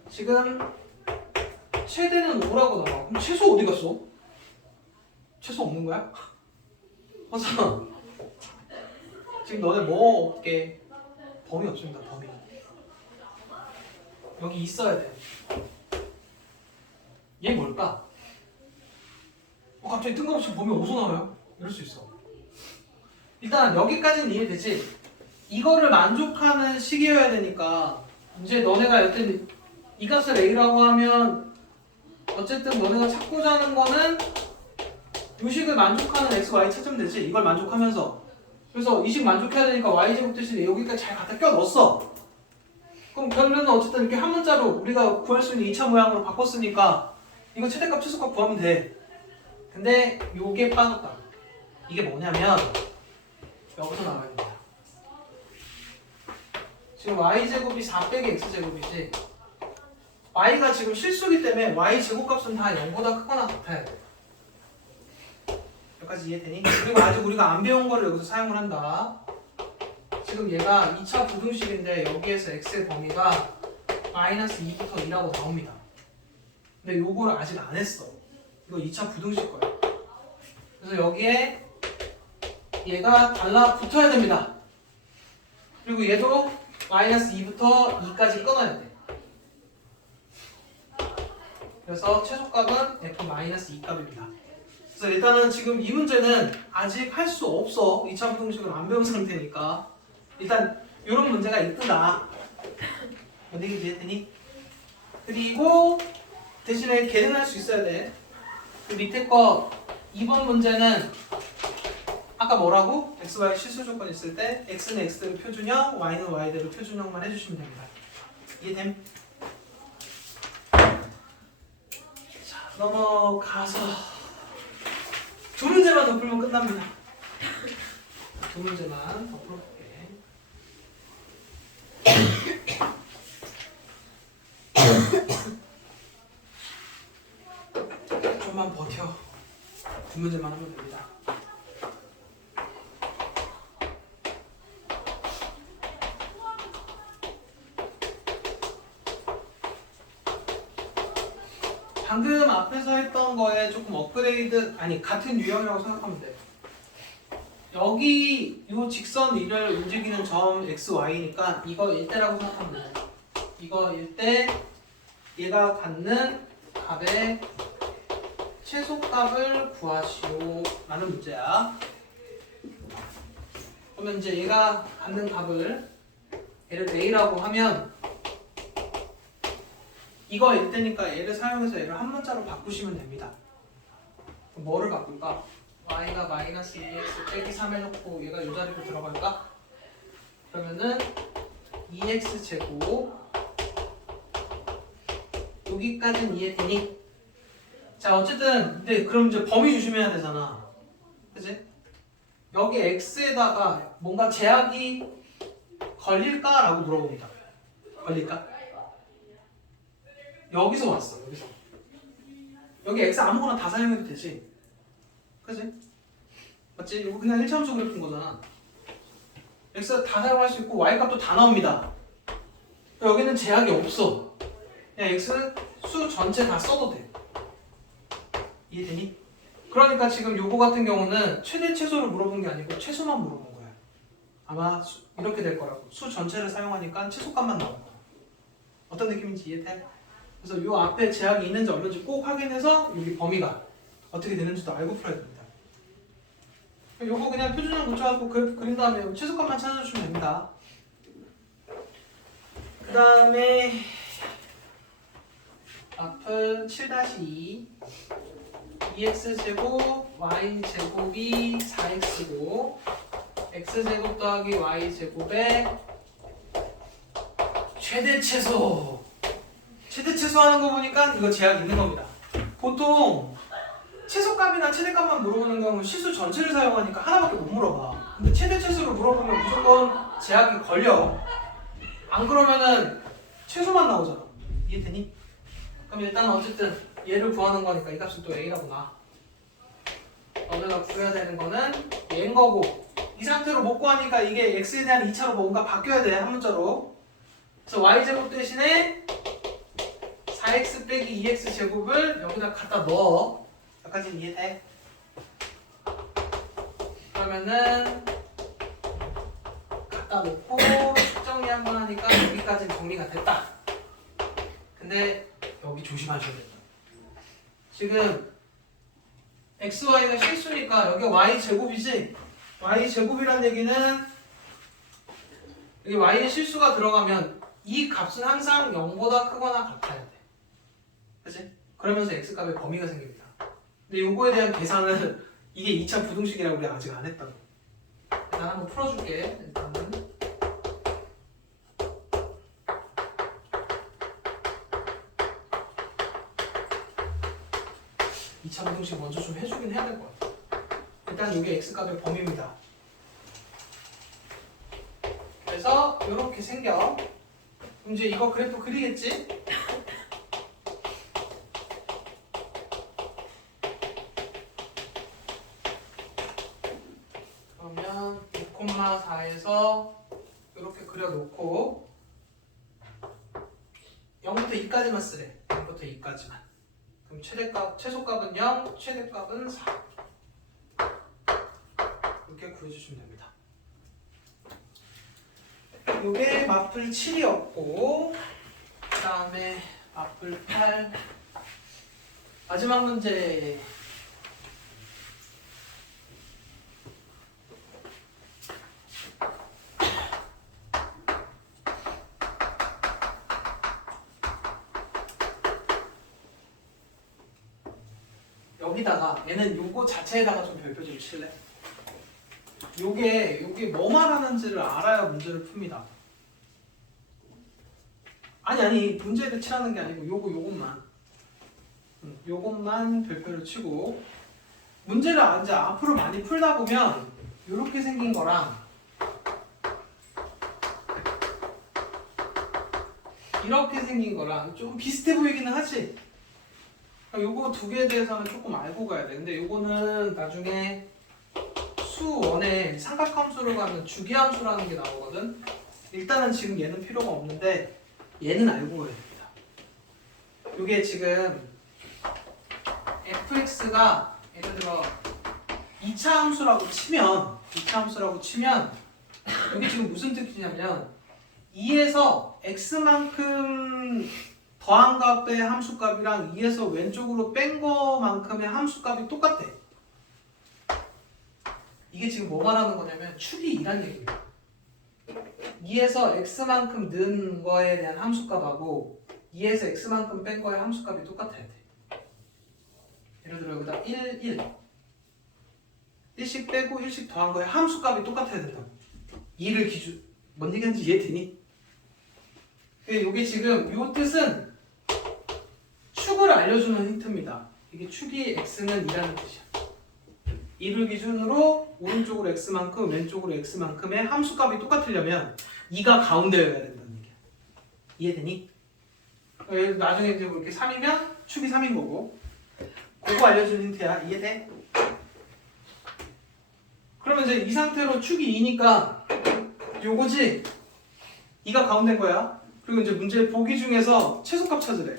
지금 최대는 5라고 나와. 그럼 최소 어디 갔어? 최소 없는 거야? 맞아. 지금 너네 뭐 없게? 범위 없습니다. 범위. 여기 있어야 돼. 얘 뭘까? 갑자기 뜬금없이 범위 어디서 나와요? 이럴 수 있어. 일단 여기까지는 이해되지? 이거를 만족하는 식이어야 되니까 이제 너네가 여튼 이 값을 A라고 하면 어쨌든 너네가 찾고자 하는 거는 이 식을 만족하는 X, Y 찾으면 되지. 이걸 만족하면서. 그래서 이 식 만족해야 되니까 Y제곱 대신에 여기까지 잘 갖다 껴 넣었어. 그럼 결론은 어쨌든 이렇게 한 문자로 우리가 구할 수 있는 2차 모양으로 바꿨으니까 이거 최대값 최소값 구하면 돼. 근데 요게 빠졌다. 이게 뭐냐면 여기서 나와야 됩니다. 지금 y제곱이 4 빼기 x제곱이지 y가 지금 실수기 때문에 y제곱값은 다 0보다 크거나 같아야 돼. 여기까지 이해되니? 그리고 아직 우리가 안 배운 거를 여기서 사용을 한다. 지금 얘가 2차 부등식인데 여기에서 x의 범위가 마이너스 2부터 2라고 나옵니다. 근데 요거를 아직 안 했어. 이거 2차 부등식 거야. 그래서 여기에 얘가 달라붙어야 됩니다. 그리고 얘도 마이너스 2부터 2까지 끊어야 돼. 그래서 최소값은 f-2 값입니다. 그래서 일단은 지금 이 문제는 아직 할 수 없어. 2차 부등식을 안 배운 상태니까 일단 이런 문제가 있다. 어디 이해되니? 그리고 대신에 계산할 수 있어야 돼. 그 밑에 거 2번 문제는 아까 뭐라고? x, y 실수 조건 있을 때 x는 x대로 표준형, y는 y대로 표준형만 해주시면 됩니다. 이해됨? 자, 넘어가서 두 문제만 더 풀면 끝납니다. 두 문제만 더 풀어볼게. 좀만 버텨. 두 문제만 하면 됩니다. 방금 앞에서 했던 거에 조금 업그레이드, 아니 같은 유형이라고 생각하면 돼. 여기 이 직선 위를 움직이는 점 x, y니까 이거 일대라고 생각하면 돼. 이거 일대, 얘가 갖는 값의 최소값을 구하시오 라는 문제야. 그러면 이제 얘가 갖는 값을 얘를 a라고 하면 이거 일대니까 얘를 사용해서 얘를 한 문자로 바꾸시면 됩니다. 그럼 뭐를 바꿀까? y가 마이너스 2x 빼기 3 해놓고 얘가 이 자리로 들어갈까? 그러면은 2x 제곱 여기까지는 이해되니? 자 어쨌든 근데 그럼 이제 범위 조심해야 되잖아. 그치? 여기 x에다가 뭔가 제약이 걸릴까? 라고 물어봅니다. 걸릴까? 여기서 왔어. 여기서 여기 x 아무거나 다 사용해도 되지. 그치? 맞지? 이거 그냥 1차원적으로 푼 거잖아. x 다 사용할 수 있고 y 값도 다 나옵니다. 여기는 제약이 없어. 그냥 x 수 전체 다 써도 돼. 이해되니? 그러니까 지금 요거 같은 경우는 최대 최소를 물어본 게 아니고 최소만 물어본 거야. 아마 이렇게 될 거라고. 수 전체를 사용하니까 최소값만 나올 거야. 어떤 느낌인지 이해돼? 그래서 요 앞에 제약이 있는지 없는지 꼭 확인해서 여기 범위가 어떻게 되는지도 알고 풀어야 됩니다. 요거 그냥 표준형 붙여갖고 그린 다음에 최소값만 찾아주시면 됩니다. 그 다음에 앞은 7-2 2x제곱 y제곱이 4x고 x제곱 더하기 y제곱의 최대 최소 하는 거 보니까 이거 제약이 있는 겁니다. 보통 최소값이나 최대값만 물어보는 경우는 실수 전체를 사용하니까 하나밖에 못 물어봐. 근데 최대 최소를 물어보면 무조건 제약이 걸려. 안 그러면은 최소만 나오잖아. 이해되니? 그럼 일단 어쨌든 얘를 구하는 거니까 이 값은 또 a라고 나. 너네가 구해야 되는 거는 얘인 거고 이 상태로 못 구하니까 이게 x에 대한 2차로 뭔가 바뀌어야 돼. 한 문자로. 그래서 y제곱 대신에 4x 빼기 2x 제곱을 여기다 갖다 넣어. 여기까지 이해돼? 그러면은 갖다 놓고 정리 한번 하니까 여기까지 정리가 됐다. 근데 여기 조심하셔야 된다. 지금 xy가 실수니까 여기가 y제곱이지? y제곱이란 얘기는 여기 y에 실수가 들어가면 이 값은 항상 0보다 크거나 같아야 돼. 그치? 그러면서 x값의 범위가 생깁니다. 근데 요거에 대한 계산은 이게 2차 부등식이라고 우리 아직 안 했다고. 일단 한번 풀어줄게. 일단은 2차 부등식 먼저 좀 해주긴 해야 될 것 같아. 일단 이게 x값의 범위입니다. 그래서 이렇게 생겨. 그럼 이제 이거 그래프 그리겠지? 그러면 2,4에서 이렇게 그려놓고 0부터 2까지만 쓰래. 0부터 2까지만. 그럼 최소값은 0, 최대값은 4. 이렇게 구해주시면 됩니다. 요게 마플 7이었고 그 다음에 마플 8 마지막 문제. 여기다가 얘는 요거 자체에다가 좀 별표 좀 칠래? 요게 뭐 말하는지를 알아야 문제를 풉니다. 아니 문제를 치라는 게 아니고 요것만 별표를 치고 문제를 이제 앞으로 많이 풀다 보면 요렇게 생긴 거랑 이렇게 생긴 거랑 좀 비슷해 보이기는 하지. 요거 두 개에 대해서는 조금 알고 가야 돼. 근데 요거는 나중에 수원에 삼각함수로 가면 주기함수라는 게 나오거든. 일단은 지금 얘는 필요가 없는데 얘는 알고 가야 됩니다. 요게 지금 fx가 예를 들어 2차 함수라고 치면 이게 지금 무슨 뜻이냐면 2에서 x만큼 더한 값의 함수값이랑 2에서 왼쪽으로 뺀 거만큼의 함수값이 똑같대. 이게 지금 뭐 말하는 거냐면 축이 2란 얘기입니다. 2에서 x만큼 는 거에 대한 함수값하고 2에서 x만큼 뺀 거의 함수값이 똑같아야 돼. 예를 들어 여기다 1씩 빼고 1씩 더한 거에 함수값이 똑같아야 된다고. 2를 기준. 뭔 얘기하는지 이해되니? 이게 지금 이 뜻은 축을 알려주는 힌트입니다. 이게 축이 x는 2라는 뜻이야. 2를 기준으로 오른쪽으로 x만큼 왼쪽으로 x만큼의 함수값이 똑같으려면 2가 가운데여야 된다는 얘기야. 이해되니? 나중에 이제 이렇게 3이면 축이 3인 거고 그거 알려주는 힌트야. 이해돼? 그러면 이제 이 상태로 축이 2니까 요거지? 2가 가운데인 거야. 그리고 이제 문제 보기 중에서 최소값 찾으래.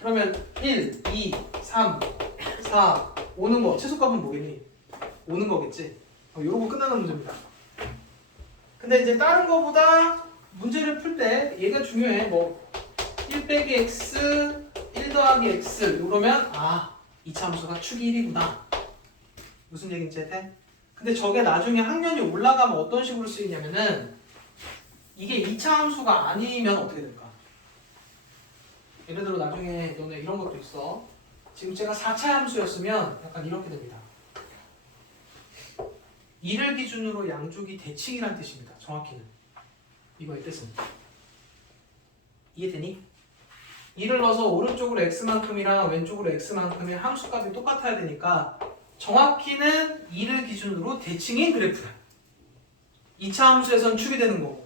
그러면 1, 2, 3, 4 오는 거 최소값은 뭐겠니? 오는 거겠지. 요러고 끝나는 문제입니다. 근데 이제 다른 거보다 문제를 풀 때 얘가 중요해. 뭐 1 빼기 x, 1 더하기 x 이러면 2차 함수가 축이 1이구나. 무슨 얘기인지 해? 근데 저게 나중에 학년이 올라가면 어떤 식으로 쓰이냐면은 이게 2차 함수가 아니면 어떻게 될까? 예를 들어 나중에 너네 이런 것도 있어. 지금 제가 4차 함수였으면 약간 이렇게 됩니다. 2를 기준으로 양쪽이 대칭이란 뜻입니다. 정확히는. 이거의 뜻은. 이해되니? 2를 넣어서 오른쪽으로 x만큼이랑 왼쪽으로 x만큼의 함수값이 똑같아야 되니까 정확히는 2를 기준으로 대칭인 그래프야. 2차 함수에선 축이 되는 거고.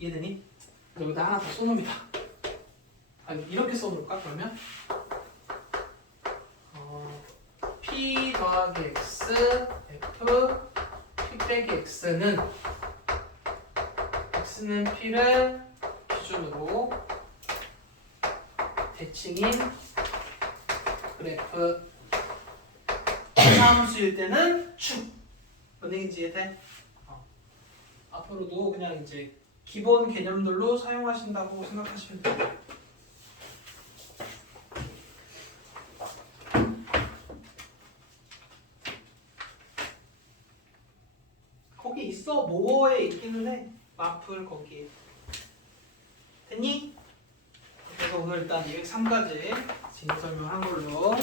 이해되니? 여기다 하나 더 써놓습니다. 이렇게 써놓을까 그러면? p 더하기 x f p 빼기 x는 p를 기준으로 대칭인 그래프 함수일 때는 축. 뭔 얘기인지 이해돼? 앞으로도 그냥 이제 기본 개념들로 사용하신다고 생각하시면 돼요. 거기 있어. 모어에 있기는 해. 마플 거기에. 됐니? 그래서 오늘 일단 203까지 진행 설명한 걸로